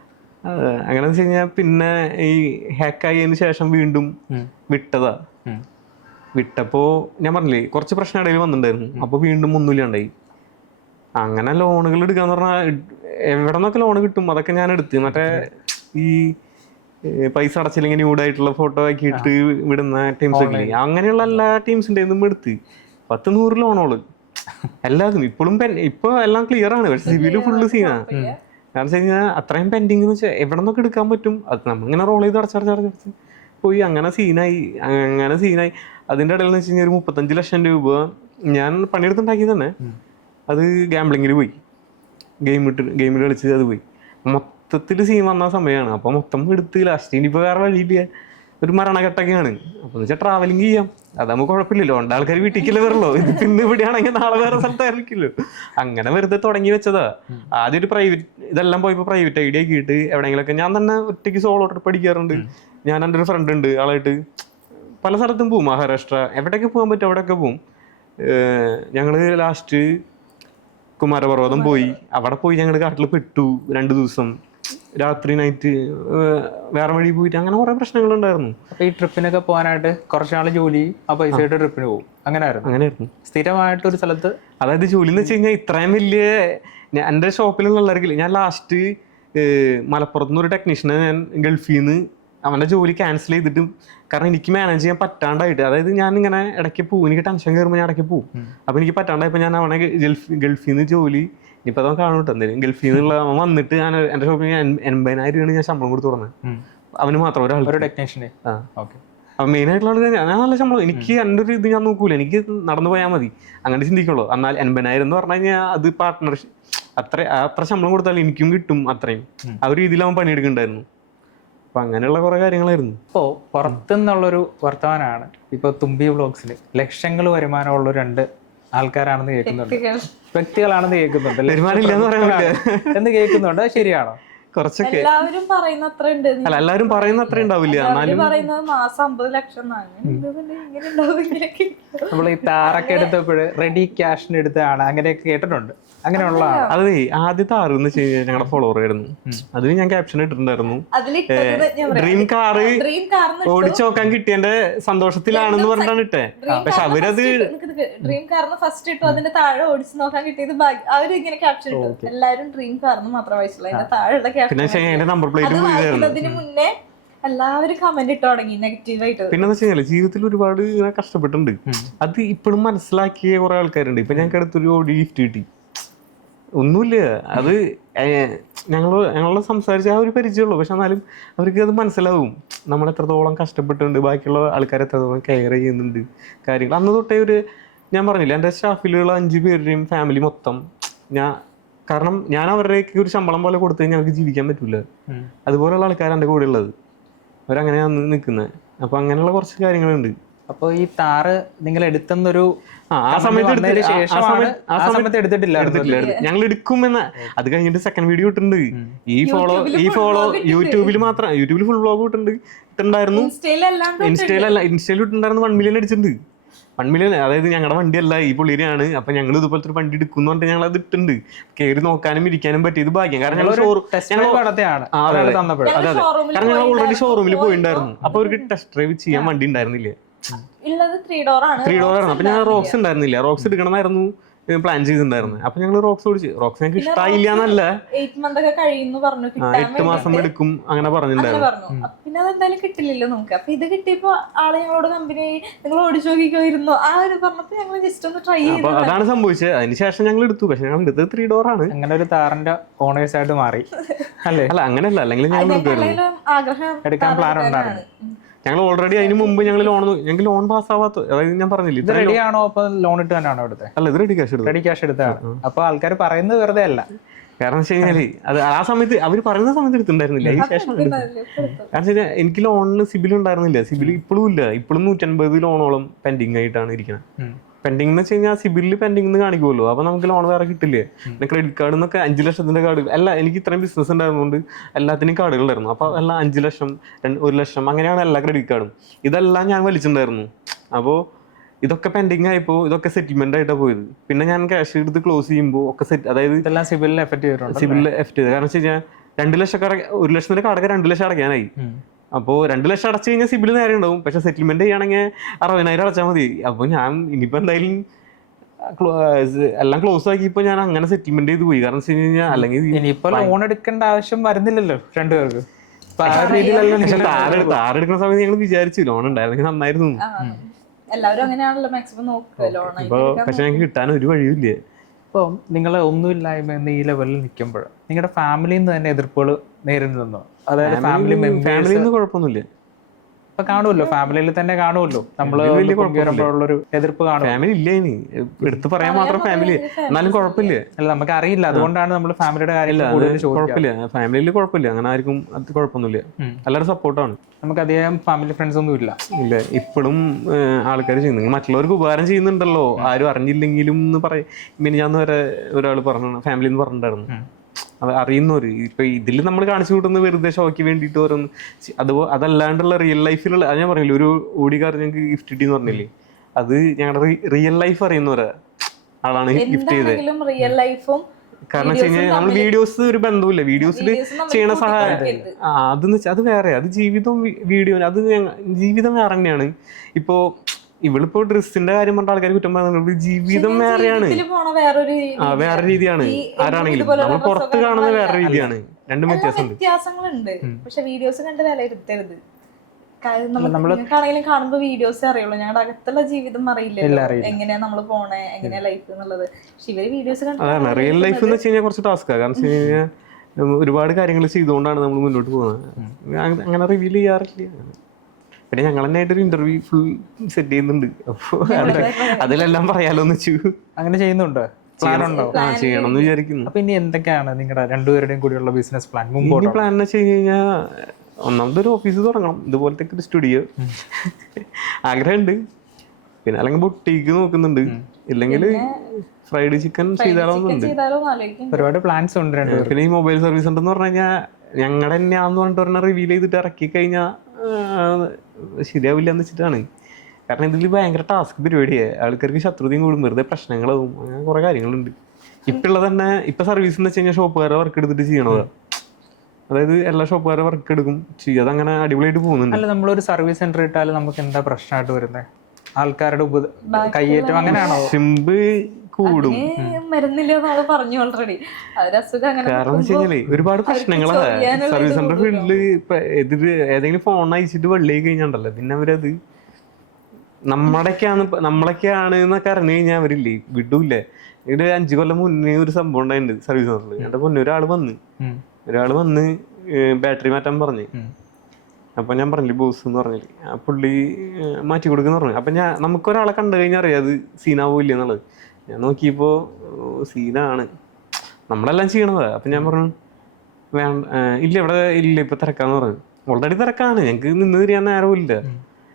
അങ്ങനെ വെച്ച് കഴിഞ്ഞാൽ പിന്നെ ഈ ഹാക്കായതിനു ശേഷം വീണ്ടും വിട്ടതാ. വിട്ടപ്പോ ഞാൻ പറഞ്ഞില്ലേ കുറച്ച് പ്രശ്നം ഇടയിൽ വന്നിട്ടുണ്ടായിരുന്നു. അപ്പൊ വീണ്ടും ഒന്നുമില്ലാണ്ടായി. അങ്ങനെ ലോണുകൾ എടുക്കാന്ന് പറഞ്ഞാൽ എവിടെ നിന്നൊക്കെ ലോൺ കിട്ടും അതൊക്കെ ഞാൻ എടുത്ത്. മറ്റേ ഈ പൈസ അടച്ചില്ലെങ്കിൽ ന്യൂഡായിട്ടുള്ള ഫോട്ടോ ആക്കിയിട്ട് വിടുന്ന ടീംസ് ഒക്കെ ഇല്ലേ, അങ്ങനെയുള്ള എല്ലാ ടീംസിന്റെ നിന്നും എടുത്ത് 100 ലോണോള് എല്ലാതും. ഇപ്പോഴും ഇപ്പൊ എല്ലാം ക്ലിയർ ആണ്, പക്ഷെ സിവില് ഫുള്ള് സീനാണ്. കാരണം വെച്ച് കഴിഞ്ഞാൽ അത്രയും പെൻഡിങ് എന്ന് വെച്ചാൽ എവിടെ നിന്നൊക്കെ എടുക്കാൻ പറ്റും, അത് നമ്മളിങ്ങനെ റോൾ ചെയ്ത് അടച്ചടച്ച് പോയി. അങ്ങനെ സീനായി. അതിൻ്റെ ഇടയിൽ എന്ന് വെച്ച് കഴിഞ്ഞാൽ ഒരു 35 ലക്ഷം രൂപ ഞാൻ പണിയെടുത്തുണ്ടാക്കിയത് തന്നെ, അത് ഗാംബ്ലിങ്ങിൽ പോയി. ഗെയിമിൽ കളിച്ച് അത് പോയി. മൊത്തത്തിൽ സീൻ വന്ന സമയമാണ്. അപ്പോൾ മൊത്തം എടുത്ത് ലാസ്റ്റ് ഇനിയിപ്പോൾ വേറെ വഴിയില്ല, ഒരു മരണഘട്ടൊക്കെയാണ്. അപ്പോൾ എന്ന് വെച്ചാൽ ട്രാവലിംഗ് ചെയ്യാം, അതാകുമ്പോൾ കുഴപ്പമില്ലല്ലോ. ആൾക്കാർ വീട്ടിലേക്കല്ലേ വരല്ലോ. ഇത് പിന്നെ ഇവിടെയാണെങ്കിൽ നാളെ വേറെ സ്ഥലത്തായിരിക്കില്ലോ. അങ്ങനെ വെറുതെ തുടങ്ങി വെച്ചതാ. ആദ്യം ഒരു പ്രൈവറ്റ് ഇതെല്ലാം പോയപ്പോൾ പ്രൈവറ്റ് ഐഡിയ ആക്കിയിട്ട് എവിടെയെങ്കിലൊക്കെ ഞാൻ തന്നെ ഒറ്റയ്ക്ക് സോളോ ട്രിപ്പ് അടിക്കാറുണ്ട്. ഞാൻ എൻ്റെ ഒരു ഫ്രണ്ട് ഉണ്ട്, ആളായിട്ട് പല സ്ഥലത്തും പോവും. മഹാരാഷ്ട്ര എവിടെയൊക്കെ പോകാൻ പറ്റും അവിടെയൊക്കെ പോവും. ഞങ്ങൾ ലാസ്റ്റ് കുമാരപർവ്വതം പോയി. അവിടെ പോയി ഞങ്ങൾ കാട്ടിൽ പെട്ടു 2 ദിവസം, രാത്രി നൈറ്റ് വേറെ വഴി പോയിട്ട് അങ്ങനെ കുറെ പ്രശ്നങ്ങളുണ്ടായിരുന്നു. അപ്പൊ ഈ ട്രിപ്പിനൊക്കെ പോകാനായിട്ട് കുറച്ചാൾ ജോലി, ആ പൈസയായിട്ട് ട്രിപ്പിന് പോകും. അങ്ങനെയായിരുന്നു സ്ഥിരമായിട്ടൊരു സ്ഥലത്ത്. അതായത് ജോലി എന്ന് വെച്ച് കഴിഞ്ഞാൽ ഇത്രയും വലിയ എൻ്റെ ഷോപ്പിലുള്ള ഞാൻ ലാസ്റ്റ് മലപ്പുറത്തുനിന്ന് ഒരു ടെക്നീഷ്യനെ ഞാൻ ഗൾഫിൽ നിന്ന് അവൻ്റെ ജോലി ക്യാൻസൽ ചെയ്തിട്ട്, കാരണം എനിക്ക് മാനേജ് ചെയ്യാൻ പറ്റാണ്ടായിട്ട്, അതായത് ഞാൻ ഇങ്ങനെ ഇടയ്ക്ക് പോകും, എനിക്ക് ടെൻഷൻ കയറുമ്പോൾ ഞാൻ ഇടയ്ക്ക് പോകും. അപ്പോൾ എനിക്ക് പറ്റാണ്ടായപ്പോൾ ഞാൻ അവനെ ഗൾഫിൽ നിന്ന് ജോലി ഇനിയിപ്പോൾ അതൊക്കെ കാണും കേട്ടോ എന്തായാലും. ഗൾഫിൽ നിന്നുള്ള അവൻ വന്നിട്ട് ഞാൻ എൻ്റെ ഷോപ്പിൽ 80,000 രൂപയാണ് ഞാൻ ശമ്പളം കൊടുത്ത് തുടങ്ങുന്നത്. അവന് മാത്രം ഒരു ടെക്നീഷ്യനെ. അപ്പം മെയിനായിട്ടുള്ള ഞാൻ നല്ല ശമ്പളം, എനിക്ക് എൻ്റെ ഒരു ഇത് ഞാൻ നോക്കൂല, എനിക്ക് നടന്നു പോയാൽ മതി അങ്ങനെ ചിന്തിക്കുള്ളൂ. എന്നാൽ 80,000 എന്ന് പറഞ്ഞു കഴിഞ്ഞാൽ അത് പാർട്ട്ണർഷിപ്പ്, അത്ര ശമ്പളം കൊടുത്താൽ എനിക്കും കിട്ടും അത്രയും. ആ ഒരു രീതിയിൽ അവൻ പണിയെടുക്കുന്നുണ്ടായിരുന്നു. അപ്പൊ അങ്ങനെയുള്ള കുറെ കാര്യങ്ങളായിരുന്നു. ഇപ്പോൾ പുറത്തുനിന്നുള്ളൊരു വർത്തമാനമാണ് ഇപ്പോൾ തുമ്പി വ്ളോഗ്സിൽ ലക്ഷങ്ങൾ വരുമാനമുള്ള 2 ആൾക്കാരാണെന്ന് കേൾക്കുന്നുണ്ട്, വ്യക്തികളാണെന്ന് കേൾക്കുന്നുണ്ട്. എന്ന് കേൾക്കുന്നുണ്ട്, ശരിയാണോ? കുറച്ചൊക്കെ എല്ലാവരും പറയുന്ന അത്ര ഉണ്ട്. അല്ല, എല്ലാവരും പറയുന്ന അത്ര ഉണ്ടാവില്ല, എന്നാലും പറയുന്നത് മാസം 50 ലക്ഷം. നമ്മൾ ഈ താറൊക്കെ എടുത്തപ്പോഴ് റെഡി ക്യാഷിന് എടുത്താണ് അങ്ങനെയൊക്കെ കേട്ടിട്ടുണ്ട്. അങ്ങനെയുള്ള അതെ, ആദ്യത്തെ ആറെന്ന് വെച്ച് കഴിഞ്ഞാൽ ഞങ്ങളുടെ ഫോളോവർ ആയിരുന്നു. അതിന് ഞാൻ ക്യാപ്ഷൻ ഇട്ടിട്ടുണ്ടായിരുന്നു, ഡ്രീം കാറ് ഓടിച്ചു നോക്കാൻ കിട്ടിയതിന്റെ സന്തോഷത്തിലാണെന്ന് പറഞ്ഞിട്ടാണ് ഇട്ടേ. പക്ഷെ അവരത് ഡ്രീം കാർന്ന് ഫസ്റ്റ് ഇട്ടു, അതിന്റെ താഴെ ഓടിച്ചു നോക്കാൻ കിട്ടിയത് അവര് ഇങ്ങനെ ക്യാപ്ഷൻ ഇട്ടു. എല്ലാരും ഡ്രീം കാർന്ന് മാത്രം വായിച്ചുള്ളൂ, അതിന്റെ താഴെയുള്ള പിന്നെ നമ്പർ പ്ലേറ്റ് ക്യാപ്ഷൻ മുന്നേ എല്ലാവരും കമന്റ് ഇട്ട് തുടങ്ങി നെഗറ്റീവായിട്ട്. പിന്നെ വെച്ചാൽ ജീവിതത്തിൽ ഒരുപാട് കഷ്ടപ്പെട്ടിട്ടുണ്ട്. അത് ഇപ്പോഴും മനസ്സിലാക്കിയ കുറെ ആൾക്കാരുണ്ട്. ഇപ്പൊ ഞങ്ങൾക്ക് അടുത്തൊരു ഓടി ഗിഫ്റ്റ് കിട്ടി, ഒന്നുമില്ല. അത് ഞങ്ങളോട് സംസാരിച്ച ആ ഒരു പരിചയമുള്ളൂ. പക്ഷെ എന്നാലും അവർക്ക് അത് മനസ്സിലാവും നമ്മൾ എത്രത്തോളം കഷ്ടപ്പെട്ടിട്ടുണ്ട്, ബാക്കിയുള്ള ആൾക്കാർ എത്രത്തോളം കെയർ ചെയ്യുന്നുണ്ട് കാര്യങ്ങൾ. അന്ന് തൊട്ടേ ഞാൻ പറഞ്ഞില്ല, എൻ്റെ സ്റ്റാഫിലുള്ള 5 പേരുടെയും ഫാമിലി മൊത്തം കാരണം ഞാൻ അവരുടെയൊക്കെ ഒരു ശമ്പളം പോലെ കൊടുത്തു കഴിഞ്ഞാൽ അവർക്ക് ജീവിക്കാൻ പറ്റില്ല. അതുപോലെയുള്ള ആൾക്കാർ എൻ്റെ കൂടെ ഉള്ളത്, അവരങ്ങനെയാണ് നിൽക്കുന്നത്. അപ്പൊ അങ്ങനെയുള്ള കുറച്ച് കാര്യങ്ങളുണ്ട്. അപ്പോൾ ഈ താറ് നിങ്ങൾ എടുത്തെന്നൊരു ആ സമയത്ത് എടുത്തിട്ടില്ല. ഞങ്ങൾ എടുക്കുമെന്ന് അത് കഴിഞ്ഞിട്ട് സെക്കൻഡ് വീഡിയോ ഇട്ടിട്ടുണ്ട്. ഈ ഫോളോ യൂട്യൂബിൽ ഫുൾ വ്ളോഗ് ഇട്ടുണ്ടായിരുന്നു. ഇൻസ്റ്റയിൽ ഇട്ടുണ്ടായിരുന്നു. 1 മില്യൺ അടിച്ചിട്ടുണ്ട്. 1 മില്യൺ. അതായത് ഞങ്ങളുടെ വണ്ടിയല്ല, ഈ പുള്ളിയാണ്. അപ്പൊ ഞങ്ങൾ ഇതുപോലത്തെ ഒരു വണ്ടി എടുക്കുന്നു പറഞ്ഞിട്ട് ഞങ്ങൾ അത് ഇട്ടുണ്ട്. കയറി നോക്കാനും ഇരിക്കാനും പറ്റിയത് ഭാഗ്യം. കാരണം ഞങ്ങൾ ഞങ്ങൾ ഓൾറെഡി ഷോറൂമിൽ പോയിണ്ടായിരുന്നു. അപ്പൊ അവർക്ക് ടെസ്റ്റ് ഡ്രൈവ് ചെയ്യാൻ വണ്ടി ഉണ്ടായിരുന്നില്ല. 3 ഡോർ ആണ്. അപ്പൊ ഞാൻ റോക്സ് ഉണ്ടായിരുന്നില്ല. റോക്സ് എടുക്കണമെന്നായിരുന്നു പ്ലാൻ ചെയ്തിട്ടുണ്ടായിരുന്നു. അപ്പൊ ഞങ്ങൾ റോക്സ് ഓടിച്ചു. റോക്സ് ഞങ്ങൾക്ക് ഇഷ്ടമായില്ല എന്നല്ല, 8 മാസം എടുക്കും അങ്ങനെ പറഞ്ഞിട്ടുണ്ടായിരുന്നു. പിന്നെ അതെന്തായാലും കിട്ടില്ലല്ലോ നമുക്ക്. അപ്പൊ ഇത് കിട്ടിയപ്പോ ആള് ഞങ്ങളോട് കമ്പനി നിങ്ങൾ ഓടിച്ചു നോക്കിക്കോയിരുന്നു ആ ഒരു പറഞ്ഞപ്പോ ഞങ്ങൾ ജസ്റ്റ് ഒന്ന് ട്രൈ ചെയ്തു. അതാണ് സംഭവിച്ചത്. അതിനുശേഷം ഞങ്ങൾ എടുത്തു. പക്ഷെ ഞങ്ങൾ എടുത്തത് 3 ഡോർ ആണ്. അങ്ങനെ ഒരു താറിന്റെ ഓണേഴ്സ് ആയിട്ട് മാറി അല്ലേ? അല്ല, അങ്ങനെയല്ല. അല്ലെങ്കിൽ ഞങ്ങൾ ആഗ്രഹം എടുക്കാൻ പ്ലാൻ ഉണ്ടായിരുന്നു. ഞങ്ങൾ ഓൾറെഡി അതിന് മുമ്പ് ഞങ്ങൾക്ക് ലോൺ പാസ്സാവാത്ത, അതായത് ഞാൻ പറഞ്ഞില്ല, ഇത് റെഡി ആണോ? അപ്പൊ ലോൺ ഇട്ട് തന്നെയാണോ എടുത്തത്? അല്ല, ഇത് റെഡി ക്യാഷ് എടുത്താണ്. അപ്പൊ ആൾക്കാർ പറയുന്നത് വെറുതെ അല്ല. കാരണം വെച്ച് കഴിഞ്ഞാല് അത് ആ സമയത്ത് അവർ പറയുന്ന സമയത്ത് എടുത്തിട്ടുണ്ടായിരുന്നില്ല. ഈ ശേഷം കാരണം വെച്ചാൽ എനിക്ക് ലോണിന് സിബിൽ ഉണ്ടായിരുന്നില്ല. സിബിൽ ഇപ്പോഴും ഇല്ല. ഇപ്പോഴും 150 ലോണോളം പെൻഡിങ് ആയിട്ടാണ് ഇരിക്കുന്നത്. പെൻഡിങ് എന്ന് വെച്ച് കഴിഞ്ഞാൽ സിബിലിൽ പെൻഡിങ് എന്ന് കാണിക്കുമല്ലോ, അപ്പോൾ നമുക്ക് ലോൺ വേറെ കിട്ടില്ലേ. പിന്നെ ക്രെഡിറ്റ് കാർഡ് എന്നൊക്കെ 5 ലക്ഷത്തിൻ്റെ കാർഡ് അല്ല, എനിക്ക് ഇത്രയും ബിസിനസ് ഉണ്ടായിരുന്നുകൊണ്ട് എല്ലാത്തിനും കാർഡുകളായിരുന്നു. അപ്പോൾ എല്ലാം 5 ലക്ഷം 1 ലക്ഷം അങ്ങനെയാണ് എല്ലാ ക്രെഡിറ്റ് കാർഡും. ഇതെല്ലാം ഞാൻ വലിച്ചിട്ടുണ്ടായിരുന്നു. അപ്പോൾ ഇതൊക്കെ പെൻഡിങ് ആയപ്പോൾ ഇതൊക്കെ സെറ്റിൽമെന്റ് ആയിട്ടാണ് പോയത്. പിന്നെ ഞാൻ ക്യാഷ് എടുത്ത് ക്ലോസ് ചെയ്യുമ്പോൾ ഒക്കെ സെറ്റ്, അതായത് ഇതെല്ലാം സിബിലിൽ എഫക്ട് ചെയ്തിട്ടുണ്ട്. സിബിലിൽ എഫക്ട് ചെയ്തത് കാരണം വെച്ച് കഴിഞ്ഞാൽ 2 ലക്ഷം 1 ലക്ഷത്തിന്റെ കാർഡൊക്കെ 2 ലക്ഷം അടയ്ക്കാനായി. അപ്പോൾ 2 ലക്ഷം അടച്ചു കഴിഞ്ഞാൽ സിബിൽ നേരെ ഉണ്ടാവും. പക്ഷെ സെറ്റിൽമെന്റ് ചെയ്യുകയാണെങ്കിൽ 60,000 അടച്ചാൽ മതി. അപ്പോൾ ഞാൻ ഇനിയിപ്പോൾ എന്തായാലും എല്ലാം ക്ലോസ് ആക്കിയപ്പോൾ ഞാൻ അങ്ങനെ സെറ്റിൽമെന്റ് ചെയ്ത് പോയി. കാരണം വെച്ച് കഴിഞ്ഞാൽ അല്ലെങ്കിൽ ഇനിയിപ്പോ ലോൺ എടുക്കേണ്ട ആവശ്യം വരുന്നില്ലല്ലോ രണ്ടുപേർക്ക്. താരെടുക്കുന്ന സമയത്ത് ഞങ്ങൾ വിചാരിച്ചു ലോൺ ഉണ്ടായിരുന്നെങ്കിൽ നന്നായിരുന്നു. എല്ലാവരും അങ്ങനെയാണല്ലോ മാക്സിമം നോക്കുക ലോൺ. പക്ഷെ ഞങ്ങൾക്ക് കിട്ടാൻ ഒരു വഴിയില്ല. ഇപ്പോൾ നിങ്ങൾ ഒന്നുമില്ലായ്മ എന്ന ഈ ലെവലിൽ നിൽക്കുമ്പോൾ നിങ്ങളുടെ ഫാമിലിയിൽ നിന്ന് തന്നെ എതിർപ്പുകൾ നേരിടുന്നോ? അതായത് ഫാമിലിന്ന് കുഴപ്പമൊന്നുമില്ല. ഇപ്പൊ കാണുമല്ലോ, ഫാമിലിയിൽ തന്നെ കാണുമല്ലോ നമ്മളൊരു എതിർപ്പ് കാണും. ഫാമിലി ഇല്ല, ഇനി എടുത്ത് പറയാൻ മാത്രം ഫാമിലി, എന്നാലും കുഴപ്പമില്ല. അല്ല, നമുക്ക് അറിയില്ല, അതുകൊണ്ടാണ് നമ്മൾ ഫാമിലിയുടെ കാര്യം കുഴപ്പമില്ല. ഫാമിലിയിൽ കുഴപ്പമില്ല, അങ്ങനെ ആർക്കും അത് കുഴപ്പമൊന്നുമില്ല. എല്ലാവരും സപ്പോർട്ടാണ്. നമുക്ക് അധികം ഫാമിലി ഫ്രണ്ട്സ് ഒന്നും ഇല്ല. ഇല്ല, ഇപ്പോഴും ആൾക്കാർ ചെയ്യുന്നു, മറ്റുള്ളവർക്ക് ഉപകാരം ചെയ്യുന്നുണ്ടല്ലോ, ആരും അറിഞ്ഞില്ലെങ്കിലും എന്ന് പറയും. പിന്നെ ഞാൻ വരെ ഒരാൾ പറഞ്ഞു, ഫാമിലി എന്ന് പറഞ്ഞിട്ടുണ്ടായിരുന്നു, അത് അറിയുന്നവര്. ഇപ്പൊ ഇതിൽ നമ്മൾ കാണിച്ചു കൂട്ടുന്ന വെറുതെ ഷോയ്ക്ക് വേണ്ടിയിട്ട് ഓരോന്ന്, അതല്ലാണ്ടുള്ള റിയൽ ലൈഫിലുള്ള, അത് ഞാൻ പറഞ്ഞില്ലേ, ഒരു ഓടിക്കാർ ഞങ്ങൾക്ക് ഗിഫ്റ്റ് കിട്ടി എന്ന് പറഞ്ഞില്ലേ, അത് ഞങ്ങളുടെ റിയൽ ലൈഫ് അറിയുന്നവരാ ആളാണ് ഗിഫ്റ്റ് ചെയ്തത്. കാരണം വെച്ച് കഴിഞ്ഞാൽ നമ്മൾ വീഡിയോസ് ഒരു ബന്ധമില്ല, വീഡിയോസിൽ ചെയ്യണ സഹായം അതെന്ന് വെച്ചാൽ അത് വേറെ, അത് ജീവിതം വീഡിയോ, അത് ജീവിതം വേറെ തന്നെയാണ്. ഇപ്പോ ഇവളിപ്പോ ഡ്രസ്സിന്റെ കാര്യം പറഞ്ഞ ആൾക്കാർ കുറ്റം പറയുന്നത് ജീവിതം വേറെയാണ്, വേറെ രീതിയാണ്. ആരാണെങ്കിലും നമ്മൾ പുറത്ത് കാണുന്നത് വേറെ രീതിയാണ്. രണ്ടും വ്യത്യാസങ്ങളുണ്ട്. പക്ഷെ വീഡിയോസ് കണ്ട് വിലയിരുത്തരുത്. നമുക്കാണെങ്കിലും കാണുമ്പോ വീഡിയോസ് അറിയുള്ളൂ, ഞങ്ങളുടെ അകത്തുള്ള ജീവിതം അറിയില്ല, എങ്ങനെയാ നമ്മള് പോണേ, എങ്ങനെയാ ലൈഫ് എന്നുള്ളത്. പക്ഷെ ഇവര് വീഡിയോസ് അതാണ് റിയൽ ലൈഫ് എന്ന് വെച്ച് കഴിഞ്ഞാൽ കുറച്ച് ടാസ്ക്കാണ്. കാരണം വെച്ച് കഴിഞ്ഞാൽ ഒരുപാട് കാര്യങ്ങൾ ചെയ്തുകൊണ്ടാണ് നമ്മൾ മുന്നോട്ട് പോകുന്നത്. അങ്ങനെ റിവീൽ ചെയ്യാറില്ല. പിന്നെ ഞങ്ങൾ തന്നെ ആയിട്ടൊരു ഇന്റർവ്യൂ ഫുൾ സെറ്റ് ചെയ്യുന്നുണ്ട്. അപ്പൊ അതിലെല്ലാം പറയാലോന്ന് വെച്ചു. അങ്ങനെ ചെയ്യുന്നുണ്ട്, പ്ലാൻ ഉണ്ടോ? ചെയ്യണം എന്ന് വിചാരിക്കുന്നു. അപ്പൊ ഇനി എന്തൊക്കെയാണ് നിങ്ങളുടെ രണ്ടുപേരുടെയും കൂടിയുള്ള ബിസിനസ് പ്ലാൻ? പ്ലാൻ എന്ന് വെച്ച് കഴിഞ്ഞാൽ ഒന്നാമതൊരു ഓഫീസ് തുടങ്ങണം, ഇതുപോലത്തെ ഒരു സ്റ്റുഡിയോ ആഗ്രഹമുണ്ട്. പിന്നെ അല്ലെങ്കിൽ ബുട്ടീക്ക് നോക്കുന്നുണ്ട്, ഇല്ലെങ്കിൽ ഫ്രൈഡ് ചിക്കൻ ചെയ്താലോന്നുണ്ട്. ഒരുപാട് പ്ലാൻസ് ഉണ്ട്. പിന്നെ ഈ മൊബൈൽ സർവീസ് ഉണ്ടെന്ന് പറഞ്ഞു കഴിഞ്ഞാൽ ഞങ്ങളുടെ തന്നെയാന്ന് പറഞ്ഞിട്ട് പറഞ്ഞാൽ റിവീൽ ചെയ്തിട്ട് ഇറക്കി കഴിഞ്ഞാൽ ശരിയാവില്ല എന്ന് വെച്ചിട്ടാണ്. കാരണം ഇതിൽ ഭയങ്കര ടാസ്ക് പരിപാടിയാണ്, ആൾക്കാർക്ക് ശത്രുതയും കൂടും, വെറുതെ പ്രശ്നങ്ങളും, അങ്ങനെ കുറെ കാര്യങ്ങളുണ്ട്. ഇപ്പൊ തന്നെ ഇപ്പൊ സർവീസ് എന്ന് വെച്ച് കഴിഞ്ഞാൽ ഷോപ്പുകാരെ വർക്ക് എടുത്തിട്ട് ചെയ്യണത്. അതായത് എല്ലാ ഷോപ്പുകാരെ വർക്ക് എടുക്കും ചെയ്യും, അതങ്ങനെ അടിപൊളിയായിട്ട് പോകുന്നുണ്ട്. അല്ല, നമ്മളൊരു സർവീസ് സെന്റർ ഇട്ടാലും നമുക്ക് എന്താ പ്രശ്നമായിട്ട് വരുന്നത്? ആൾക്കാരുടെ കയ്യേറ്റം അങ്ങനെയാണോ? സിമ്പ് കൂടും. മരുന്നില്ലെന്ന് പറഞ്ഞു ഓൾറെഡി. കാരണം വെച്ച് കഴിഞ്ഞാല് ഒരുപാട് പ്രശ്നങ്ങളാണ് സർവീസ് സെന്റർ ഫീൽഡില്. ഇപ്പൊ ഏതെങ്കിലും ഫോൺ അയച്ചിട്ട് വെള്ളി കഴിഞ്ഞാണ്ടല്ലോ, പിന്നെ അവരത് നമ്മളൊക്കെയാണ് എന്നൊക്കെ അറിഞ്ഞു കഴിഞ്ഞാൽ അവരില്ലേ വിടൂല്ലേ. ഒരു 5 കൊല്ലം മുന്നേ ഒരു സംഭവം ഉണ്ടായിട്ടുണ്ട് സർവീസ് സെന്ററിൽ. എന്റെ പൊന്നെ, ഒരാള് വന്ന് ബാറ്ററി മാറ്റാൻ പറഞ്ഞു. അപ്പൊ ഞാൻ പറഞ്ഞില്ലേ ബോസ് എന്ന് പറഞ്ഞില്ലേ, ആ പുള്ളി മാറ്റി കൊടുക്കുന്ന പറഞ്ഞു. അപ്പൊ നമുക്കൊരാളെ കണ്ടു കഴിഞ്ഞാൽ അറിയാം അത് സീനാവൂല്ല എന്നുള്ളത്. ഞാൻ നോക്കിയപ്പോ സീനാണ്, നമ്മളെല്ലാം ചെയ്യണതാ. അപ്പൊ ഞാൻ പറഞ്ഞു ഇല്ല ഇവിടെ ഇല്ല, ഇപ്പൊ തിരക്കാന്ന് പറഞ്ഞു. ഓൾറെഡി തിരക്കാണ്, ഞങ്ങക്ക് നിന്ന് തിരിയാൻ നേരവും ഇല്ല.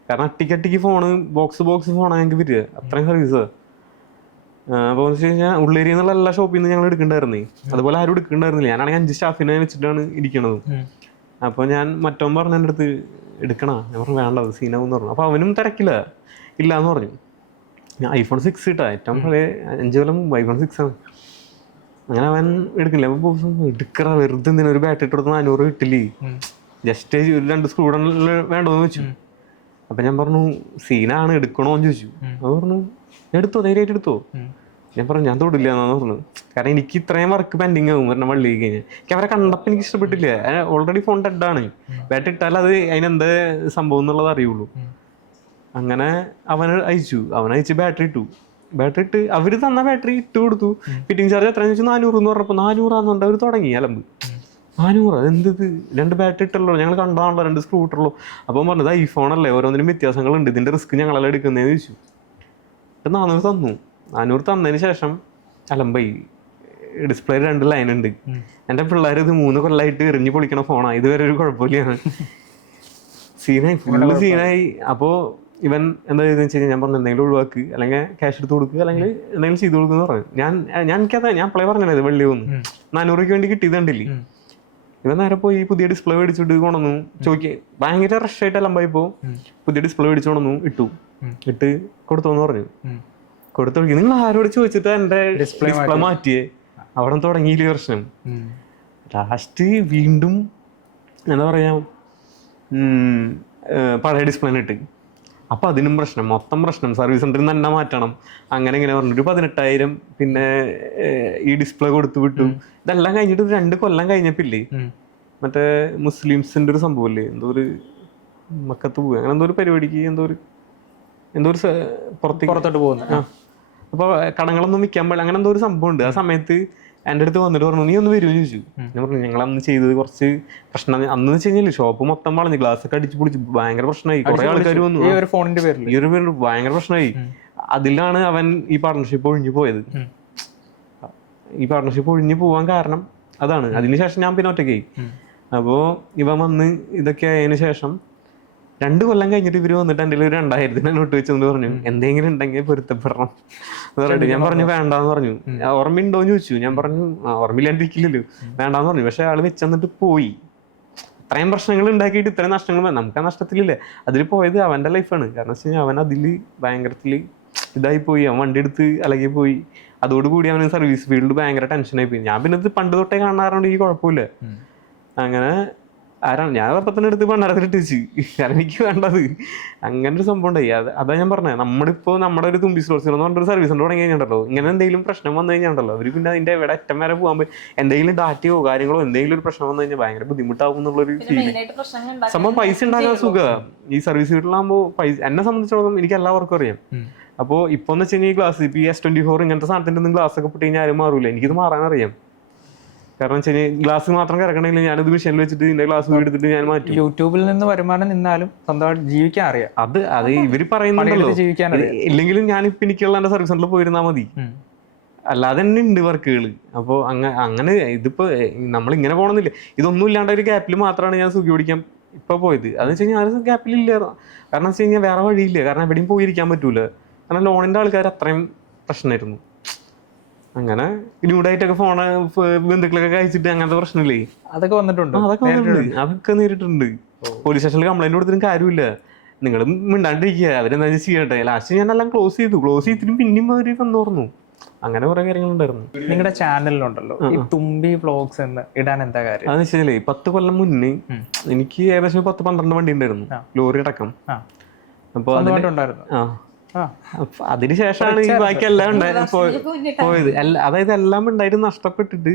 കാരണം അട്ടിക്കട്ടിക്ക് ഫോണ് ബോക്സ് ഫോണാണ് ഞങ്ങൾക്ക് വരിക, അത്രയും സർവീസാ. അപ്പോൾ എന്ന് വെച്ച് കഴിഞ്ഞാൽ ഉള്ളേരിയ എന്നുള്ള എല്ലാ ഷോപ്പിൽ നിന്ന് ഞങ്ങൾ എടുക്കണ്ടായിരുന്നേ. അതുപോലെ ആരും എടുക്കണ്ടായിരുന്നില്ല. ഞാനാണെങ്കിൽ 5 സ്റ്റാഫിനെ വെച്ചിട്ടാണ് ഇരിക്കണത്. അപ്പോൾ ഞാൻ മറ്റവൻ പറഞ്ഞ എൻ്റെ അടുത്ത് എടുക്കണ, ഞാൻ പറഞ്ഞു വേണ്ടത് സീനാവെന്ന് പറഞ്ഞു. അപ്പോൾ അവനും തിരക്കില്ല എന്ന് പറഞ്ഞു. ഞാൻ iPhone 6 ഇട്ടാ, ഏറ്റവും പഴയ 5 കൊല്ലം മുമ്പ് iPhone 6 ആണ്. അങ്ങനെ അവൻ എടുക്കില്ല. അപ്പോൾ എടുക്കറ വെറുതെ എന്തിനാ ഒരു ബാറ്ററി ഇട്ട് 400 കിട്ടില്ലേ, ജസ്റ്റ് ഒരു 2 സ്ക്രൂ വേണ്ടോന്ന് വെച്ചു. അപ്പം ഞാൻ പറഞ്ഞു സീനാണ്, എടുക്കണോന്ന് ചോദിച്ചു. അത് പറഞ്ഞു എടുത്തോ, ധൈര്യമായിട്ട് എടുത്തോ. ഞാൻ പറഞ്ഞു ഞാൻ തൊടില്ല എന്നാന്ന് പറഞ്ഞു. കാരണം എനിക്ക് ഇത്രയും വർക്ക് പെൻഡിങ് ആകും പറഞ്ഞാൽ വള്ളി കഴിഞ്ഞാൽ. എനിക്ക് അവരെ കണ്ടപ്പോൾ എനിക്ക് ഇഷ്ടപ്പെട്ടില്ല. ഓൾറെഡി ഫോൺ ഡെഡാണ്, ബാറ്ററി ഇട്ടാൽ അത് അതിനെന്താ സംഭവം എന്നുള്ളത് അറിയുള്ളൂ. അങ്ങനെ അവൻ അയച്ച് ബാറ്ററി ഇട്ട് അവർ തന്ന ബാറ്ററി ഇട്ട് കൊടുത്തു. ഫിറ്റിംഗ് ചാർജ് എത്രയാണെന്ന് വെച്ചാൽ 400 എന്ന് പറഞ്ഞപ്പോൾ 400 അവർ തുടങ്ങി അലമ്പ്. 400 എന്തത്, 2 ബാറ്ററി ഇട്ടല്ലോ, ഞങ്ങൾ കണ്ടതാണല്ലോ, 2 സ്ക്രൂ ഇട്ടല്ലോ. അപ്പം പറഞ്ഞത് ഐഫോൺ അല്ലേ, ഓരോന്നിനും വ്യത്യാസങ്ങളുണ്ട്, ഇതിന്റെ റിസ്ക് ഞങ്ങളെല്ലാം എടുക്കുന്നതെന്ന് ചോദിച്ചു. 400 തന്നു. 400 തന്നതിന് ശേഷം അലമ്പായി. ഡിസ്പ്ലേ 2 ലൈൻ ഉണ്ട്. എൻ്റെ പിള്ളേർ ഇത് 3 കൊല്ലമായിട്ട് എറിഞ്ഞു പൊളിക്കണ ഫോണാണ്, ഇതുവരെ ഒരു കുഴപ്പമില്ലാണ്. സീനായി, ഫുള്ള് സീനായി. അപ്പോൾ ഇവൻ എന്താ ചെയ്തെന്ന് വെച്ച് കഴിഞ്ഞാൽ ഞാൻ പറഞ്ഞു എന്തെങ്കിലും ഒഴിവാക്ക്, അല്ലെങ്കിൽ ക്യാഷ് എടുത്ത് കൊടുക്കുക, അല്ലെങ്കിൽ എന്തെങ്കിലും ചെയ്ത് കൊടുക്കുക എന്ന് പറഞ്ഞു. ഞാൻ പ്ലേ പറഞ്ഞത് വെള്ളി വന്നു 400 രൂപയ്ക്ക് വേണ്ടി കിട്ടിയതുണ്ടില്ലേ. ഇവൻ നേരെ പോയി പുതിയ ഡിസ്പ്ലേ മേടിച്ചിട്ട് കൊണ്ടു ചോദിക്കുക, ഭയങ്കര റഷ് ആയിട്ട് അലമ്പായിപ്പോ പുതിയ ഡിസ്പ്ലേ മേടിച്ചു കൊണ്ടു ഇട്ട് കൊടുത്തോന്ന് പറഞ്ഞു. കൊടുത്തു നിങ്ങൾ ആരോട് ചോദിച്ചിട്ട് എന്റെ ഡിസ്പ്ലേ മാറ്റിയേ, അവിടെ തുടങ്ങിയില്ലേ പ്രശ്നം. ലാസ്റ്റ് വീണ്ടും എന്താ പറയാ പഴയ ഡിസ്പ്ലേ ഇട്ട്, അപ്പൊ അതിനും പ്രശ്നം, മൊത്തം പ്രശ്നം. സർവീസ് സെന്ററിൽ നിന്ന് തന്നെ മാറ്റണം, അങ്ങനെ ഇങ്ങനെ പറഞ്ഞിട്ട് 18,000 പിന്നെ ഈ ഡിസ്പ്ലേ കൊടുത്തു വിട്ടു. ഇതെല്ലാം കഴിഞ്ഞിട്ട് 2 കൊല്ലം കഴിഞ്ഞപ്പില്ലേ മറ്റേ മുസ്ലിംസിന്റെ ഒരു സംഭവല്ലേ, എന്തോ ഒരു മക്കത്ത് പോവുക, അങ്ങനെ എന്തോ ഒരു പരിപാടിക്ക് എന്തോ ഒരു പുറത്തോട്ട് പോകുന്നത്. അപ്പൊ കടങ്ങളൊന്നും വിൽക്കാൻ പാടില്ല, അങ്ങനെ എന്തോ ഒരു സംഭവം ഉണ്ട്. ആ സമയത്ത് എൻ്റെ അടുത്ത് വന്നിട്ട് പറഞ്ഞു നീ ഒന്ന് വരുമോ ചോദിച്ചു. ഞാൻ പറഞ്ഞു ഞങ്ങൾ അന്ന് ചെയ്തത് കുറച്ച് പ്രശ്നം. അന്ന് വെച്ച് കഴിഞ്ഞാൽ ഷോപ്പ് മൊത്തം വളഞ്ഞു, ഗ്ലാസ് ഒക്കെ അടിച്ച് പൊളിച്ച് ഭയങ്കര പ്രശ്നമായി. കുറെ ആൾക്കാർ വന്നു, ഈ ഒരു പേരിൽ ഭയങ്കര പ്രശ്നമായി. അതിലാണ് അവൻ ഈ പാർട്ണർഷിപ്പ് ഒഴിഞ്ഞു പോയത്. ഈ പാർട്ണർഷിപ്പ് ഒഴിഞ്ഞു പോവാൻ കാരണം അതാണ്. അതിനുശേഷം ഞാൻ പിന്നെ ഒറ്റയ്ക്കായി. അപ്പോ ഇവൻ വന്ന് ഇതൊക്കെ ആയതിനു ശേഷം 2 കൊല്ലം കഴിഞ്ഞിട്ട് ഇവര് വന്നിട്ട് എൻ്റെ ഒരു 2000 നോട്ട് വെച്ചെന്ന് പറഞ്ഞു, എന്തെങ്കിലും ഉണ്ടെങ്കിൽ പൊരുത്തപ്പെടണം എന്ന് പറഞ്ഞിട്ട്. ഞാൻ പറഞ്ഞു വേണ്ടാന്ന് പറഞ്ഞു. ഓർമ്മയുണ്ടോന്ന് ചോദിച്ചു. ഞാൻ പറഞ്ഞു ഓർമ്മയില്ലാണ്ടിരിക്കില്ലല്ലോ, വേണ്ടാന്ന് പറഞ്ഞു. പക്ഷെ ആള് വെച്ചെന്നിട്ട് പോയി. ഇത്രയും പ്രശ്നങ്ങൾ ഉണ്ടാക്കിയിട്ട് ഇത്രയും നഷ്ടങ്ങൾ നമുക്ക് ആ നഷ്ടത്തിലില്ല. അതിൽ പോയത് അവന്റെ ലൈഫാണ്. കാരണം വെച്ച് കഴിഞ്ഞാൽ അവൻ അതിൽ ഭയങ്കരത്തില് ഇതായി പോയി. അവൻ വണ്ടി എടുത്ത് അലകി പോയി. അതോടുകൂടി അവന് സർവീസ് ഫീൽഡ് ഭയങ്കര ടെൻഷനായി പോയി. ഞാൻ പിന്നെ ഇത് പണ്ട് തൊട്ടേ കാണാറുണ്ട്, ഈ കുഴപ്പമില്ല. അങ്ങനെ ഞാൻ വെപ്പത്തിൻ്റെ അടുത്ത് പണ്ടാരത്തിട്ട് വെച്ച്, കാരണം എനിക്ക് വേണ്ടത് അങ്ങനെ ഒരു സംഭവം ഉണ്ടായി. അതാ ഞാൻ പറഞ്ഞത്, നമ്മളിപ്പോ നമ്മുടെ ഒരു തുമ്പി സ്റ്റോർസ് എന്ന് പറഞ്ഞൊരു സർവീസ് സെന്റർ തുടങ്ങി കഴിഞ്ഞിട്ടുണ്ടല്ലോ, ഇങ്ങനെ എന്തെങ്കിലും പ്രശ്നം വന്നു കഴിഞ്ഞാണ്ടല്ലോ അവര് പിന്നെ അതിന്റെ എവിടെ അറ്റം വരെ പോകാൻ പറ്റും. എന്തെങ്കിലും ഡാറ്റയോ കാര്യങ്ങളോ എന്തെങ്കിലും ഒരു പ്രശ്നം വന്നു കഴിഞ്ഞാൽ ഭയങ്കര ബുദ്ധിമുട്ടാവും എന്നുള്ളൊരു ഫീലിംഗ്. സംഭവം പൈസ ഉണ്ടാക്കാൻ സുഖമാണ് ഈ സർവീസ് വീട്ടിലാകുമ്പോൾ. എന്നെ സംബന്ധിച്ചിടത്തോളം എനിക്ക് എല്ലാവർക്കും അറിയാം. അപ്പോൾ ഇപ്പൊ എന്ന് വെച്ച് കഴിഞ്ഞാൽ ഈ ഗ്ലാസ് ഇപ്പൊ ഈ S24 ഇങ്ങനത്തെ സാധനത്തിന്റെ ഒന്നും ഗ്ലാസ് ഒക്കെ പൊട്ടി കഴിഞ്ഞാൽ ആരും മാറൂല. എനിക്കിത് മാറാൻ അറിയാം. കാരണം വെച്ച് കഴിഞ്ഞാൽ ഗ്ലാസ് മാത്രം കിടക്കണമെങ്കിൽ ഞാനത് മെഷീനിൽ വെച്ചിട്ട് ഇതിന്റെ ഗ്ലാസ് എടുത്തിട്ട് ഞാൻ മാറ്റും. യൂട്യൂബിൽ നിന്ന് വരുമാനം നിന്നാലും സ്വന്തമായിട്ട് ജീവിക്കാൻ അറിയാം. അത് ഇവര് പറയുന്നുണ്ടല്ലോ, ഇല്ലെങ്കിലും ഞാനിപ്പോ എനിക്കുള്ള എന്റെ സർവീസ് സെന്ററിൽ പോയിരുന്നാ മതി. അല്ലാതെ തന്നെ ഉണ്ട് വർക്കുകൾ. അപ്പോൾ അങ്ങനെ ഇതിപ്പോ നമ്മൾ ഇങ്ങനെ പോകണമെന്നില്ല. ഇതൊന്നും ഇല്ലാണ്ട് ഒരു ഗ്യാപ്പിൽ മാത്രമാണ് ഞാൻ സുഖി ഓടിക്കാൻ ഇപ്പൊ പോയത്. അതെന്ന് വെച്ച് കഴിഞ്ഞാൽ ആ ഗ്യാപ്പിലില്ല. കാരണം വെച്ച് കഴിഞ്ഞാൽ വേറെ വഴിയില്ല. കാരണം എവിടെയും പോയിരിക്കാൻ പറ്റൂല. കാരണം ലോണിന്റെ ആൾക്കാർ അത്രയും പ്രശ്നമായിരുന്നു. അങ്ങനെ ന്യൂഡായിട്ടൊക്കെ ഫോണ് ബന്ധുക്കളൊക്കെ കഴിച്ചിട്ട് അങ്ങനത്തെ പ്രശ്നമില്ലേ, അതൊക്കെ വന്നിട്ടുണ്ട്. അതൊക്കെ നേരിട്ടുണ്ട്. പോലീസ് സ്റ്റേഷനിൽ കംപ്ലൈന്റ് കൊടുത്തിട്ടും കാര്യമില്ല. നിങ്ങൾ മിണ്ടാണ്ടിരിക്കുക, അവരെന്താ ചെയ്യട്ടെ. ലാസ്റ്റ് ഞാൻ എല്ലാം ക്ലോസ് ചെയ്തിട്ടും പിന്നെയും അവര് വന്നോർന്നു. അങ്ങനെ കുറെ കാര്യങ്ങളുണ്ടായിരുന്നു. നിങ്ങളുടെ ചാനലിലുണ്ടല്ലോ ഈ തുമ്പി വ്ലോഗ്സ് എന്ന് ഇടാൻ എന്താ കാര്യം? അതെന്ന് വെച്ചാലേ 10 കൊല്ലം മുന്നേ എനിക്ക് ഏകദേശം 10-12 വണ്ടി ഉണ്ടായിരുന്നു, ലോറി അടക്കം. അപ്പൊ അതിനുശേഷമാണ് ഈ ബാക്കി എല്ലാം പോയത്. അതായത് എല്ലാം ഉണ്ടായിട്ട് നഷ്ടപ്പെട്ടിട്ട്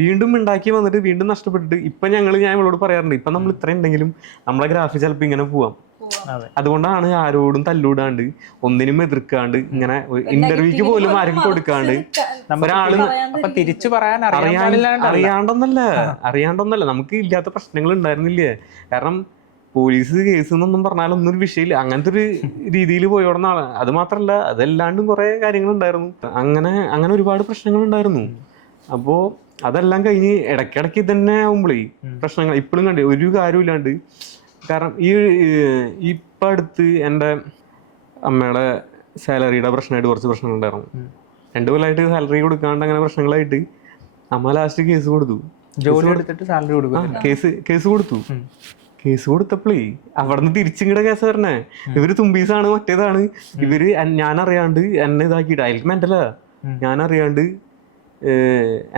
വീണ്ടും ഉണ്ടാക്കി വന്നിട്ട് വീണ്ടും നഷ്ടപ്പെട്ടിട്ട് ഇപ്പൊ ഞാൻ ഇവളോട് പറയാറുണ്ട്, ഇപ്പൊ നമ്മൾ ഇത്ര ഉണ്ടെങ്കിലും നമ്മളെ ഗ്രാഫിക് ചിലപ്പോ ഇങ്ങനെ പോവാം. അതുകൊണ്ടാണ് ആരോടും തല്ലൂടാണ്ട് ഒന്നിനും എതിർക്കാണ്ട് ഇങ്ങനെ ഇന്റർവ്യൂക്ക് പോലും ആർക്കും കൊടുക്കാണ്ട് ഒരാള് തിരിച്ചു പറയാൻ അറിയാണ്ടൊന്നല്ല നമുക്ക് ഇല്ലാത്ത പ്രശ്നങ്ങൾ ഉണ്ടായിരുന്നില്ലേ. കാരണം പോലീസ് കേസ് എന്നൊന്നും പറഞ്ഞാൽ ഒന്നും ഒരു വിഷയമില്ല. അങ്ങനത്തെ ഒരു രീതിയിൽ പോയോടുന്നാണ്. അത് മാത്രല്ല അതെല്ലാണ്ടും കുറെ കാര്യങ്ങളുണ്ടായിരുന്നു. അങ്ങനെ ഒരുപാട് പ്രശ്നങ്ങൾ ഉണ്ടായിരുന്നു. അപ്പോ അതെല്ലാം കഴിഞ്ഞ് ഇടയ്ക്കിടയ്ക്ക് തന്നെ ആവുമ്പോഴേ പ്രശ്നങ്ങൾ ഇപ്പോഴും കണ്ടേ ഒരു കാര്യമില്ലാണ്ട്. കാരണം ഇപ്പം അടുത്ത് എൻ്റെ അമ്മയുടെ സാലറിയുടെ പ്രശ്നമായിട്ട് കുറച്ച് പ്രശ്നങ്ങളുണ്ടായിരുന്നു. 2 കൊല്ലമായിട്ട് സാലറി കൊടുക്കാണ്ട് അങ്ങനെ പ്രശ്നങ്ങളായിട്ട് അമ്മ ലാസ്റ്റ് കേസ് കൊടുത്തു. ജോലി എടുത്തിട്ട് സാലറി കൊടുക്കും. കേസ് കൊടുത്തു. കേസ് കൊടുത്തപ്പോഴേ അവിടെ നിന്ന് തിരിച്ചിങ്ങടെ കേസ് പറഞ്ഞേ ഇവര് തുമ്പീസാണ് മറ്റേതാണ് ഇവര് ഞാനറിയാണ്ട് എന്നെ ഇതാക്കിയിട്ട് അയൽക്ക് മെന്റല ഞാനറിയാണ്ട്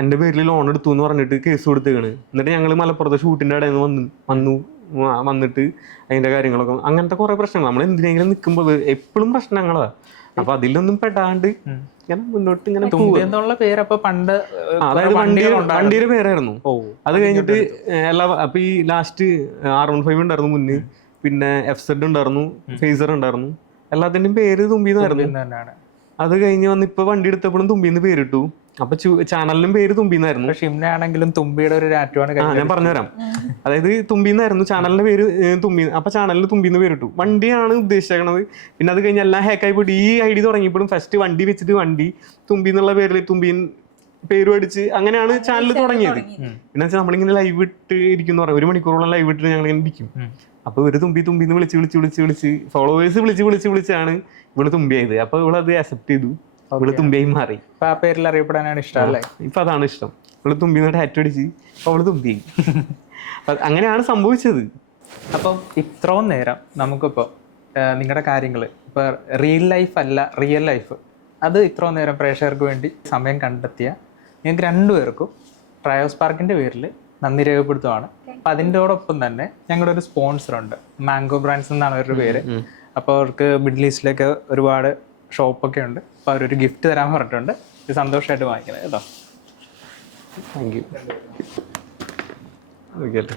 എൻ്റെ പേരിൽ ലോൺ എടുത്തു എന്ന് പറഞ്ഞിട്ട് കേസ് കൊടുത്തേക്കാണ്. എന്നിട്ട് ഞങ്ങൾ മലപ്പുറത്തെ ഷൂട്ടിൻ്റെ ഇടയിൽ നിന്ന് വന്നിട്ട് അതിന്റെ കാര്യങ്ങളൊക്കെ അങ്ങനത്തെ കുറെ പ്രശ്നങ്ങൾ നമ്മൾ എന്തിനെങ്കിലും നിൽക്കുമ്പോൾ എപ്പോഴും പ്രശ്നങ്ങളാ. അപ്പൊ അതിലൊന്നും പെടാണ്ട് ഇങ്ങനെ മുന്നോട്ട് ഇങ്ങനെ പണ്ട് അതായത് വണ്ടിയുടെ പേരായിരുന്നു. അത് കഴിഞ്ഞിട്ട് അപ്പൊ ഈ ലാസ്റ്റ് R15 ഉണ്ടായിരുന്നു മുന്നേ, പിന്നെ FZ ഉണ്ടായിരുന്നു, ഫേസർ ഉണ്ടായിരുന്നു. എല്ലാത്തിന്റെയും പേര് തുമ്പിന്നായിരുന്നു. അത് കഴിഞ്ഞ് വന്ന് ഇപ്പൊ വണ്ടി എടുത്തപ്പോഴും തുമ്പിന്ന് പേരിട്ടു. അപ്പൊ ചാനലിനും പേര് തുമ്പിന്നായിരുന്നു. ഷിംനയാണെങ്കിലും തുമ്പിയുടെ ഒരു ടാറ്റുവാണ്. ഞാൻ പറഞ്ഞുതരാം. അതായത് തുമ്പിന്നായിരുന്നു ചാനലിന്റെ പേര് തുമ്പി. അപ്പൊ ചാനലിന് തുമ്പിന്ന് പേരിട്ടു. വണ്ടിയാണ് ഉദ്ദേശിച്ചത്. പിന്നെ അത് കഴിഞ്ഞ് എല്ലാം ഹാക്കായി പോയിട്ട് ഈ ID തുടങ്ങിയപ്പോഴും ഫസ്റ്റ് വണ്ടി വെച്ചിട്ട് വണ്ടി തുമ്പി എന്നുള്ള പേരിൽ തുമ്പി പേര് അടിച്ച് അങ്ങനെയാണ് ചാനൽ തുടങ്ങിയത്. പിന്നെ വെച്ചാൽ നമ്മളിങ്ങനെ ലൈവ് ഇട്ട് ഇരിക്കുന്ന പറയാം. 1 മണിക്കൂറോളം ലൈവ് ഇട്ട് ഞങ്ങൾ ഇങ്ങനെ ഇരിക്കും. അപ്പോൾ ഒരു തുമ്പിന്ന് വിളിച്ച് ഫോളോവേഴ്സ് വിളിച്ചാണ് ഇവള് തുമ്പിയായത്. അപ്പോൾ ഇവളത് അക്സെപ്റ്റ് ചെയ്തു, ഇവള് തുമ്പിയായി മാറി. അപ്പൊ ആ പേരിൽ അറിയപ്പെടാനാണ് ഇഷ്ടം അല്ലേ? ഇപ്പൊ അതാണ് ഇഷ്ടം. ഇവള് തുമ്പിന്ന് ടാറ്റു അടിച്ച് അവള് തുമ്പിയായി. അങ്ങനെയാണ് സംഭവിച്ചത്. അപ്പം ഇത്രയും നേരം നമുക്കിപ്പോൾ നിങ്ങളുടെ കാര്യങ്ങൾ ഇപ്പോൾ റിയൽ ലൈഫ് അല്ല റിയൽ ലൈഫ്, അത് ഇത്രയും നേരം പ്രേക്ഷകർക്ക് വേണ്ടി സമയം കണ്ടെത്തിയ ഞങ്ങൾക്ക് രണ്ടുപേർക്കും ട്രയോസ്പാർക്കിൻ്റെ പേരിൽ നന്ദി രേഖപ്പെടുത്തുവാണ്. അപ്പം അതിൻ്റെയോടൊപ്പം തന്നെ ഞങ്ങളുടെ ഒരു സ്പോൺസറുണ്ട്, മാംഗോ ബ്രാൻഡ്സ് എന്നാണ് അവരുടെ പേര്. അപ്പോൾ അവർക്ക് മിഡിൽ ഈസ്റ്റിലൊക്കെ ഒരുപാട് ഷോപ്പൊക്കെ ഉണ്ട്. അപ്പോൾ അവരൊരു ഗിഫ്റ്റ് തരാൻ പറഞ്ഞിട്ടുണ്ട്. ഇത് സന്തോഷമായിട്ട് വാങ്ങിക്കുന്നത് കേട്ടോ. Thank you. ഓക്കെ.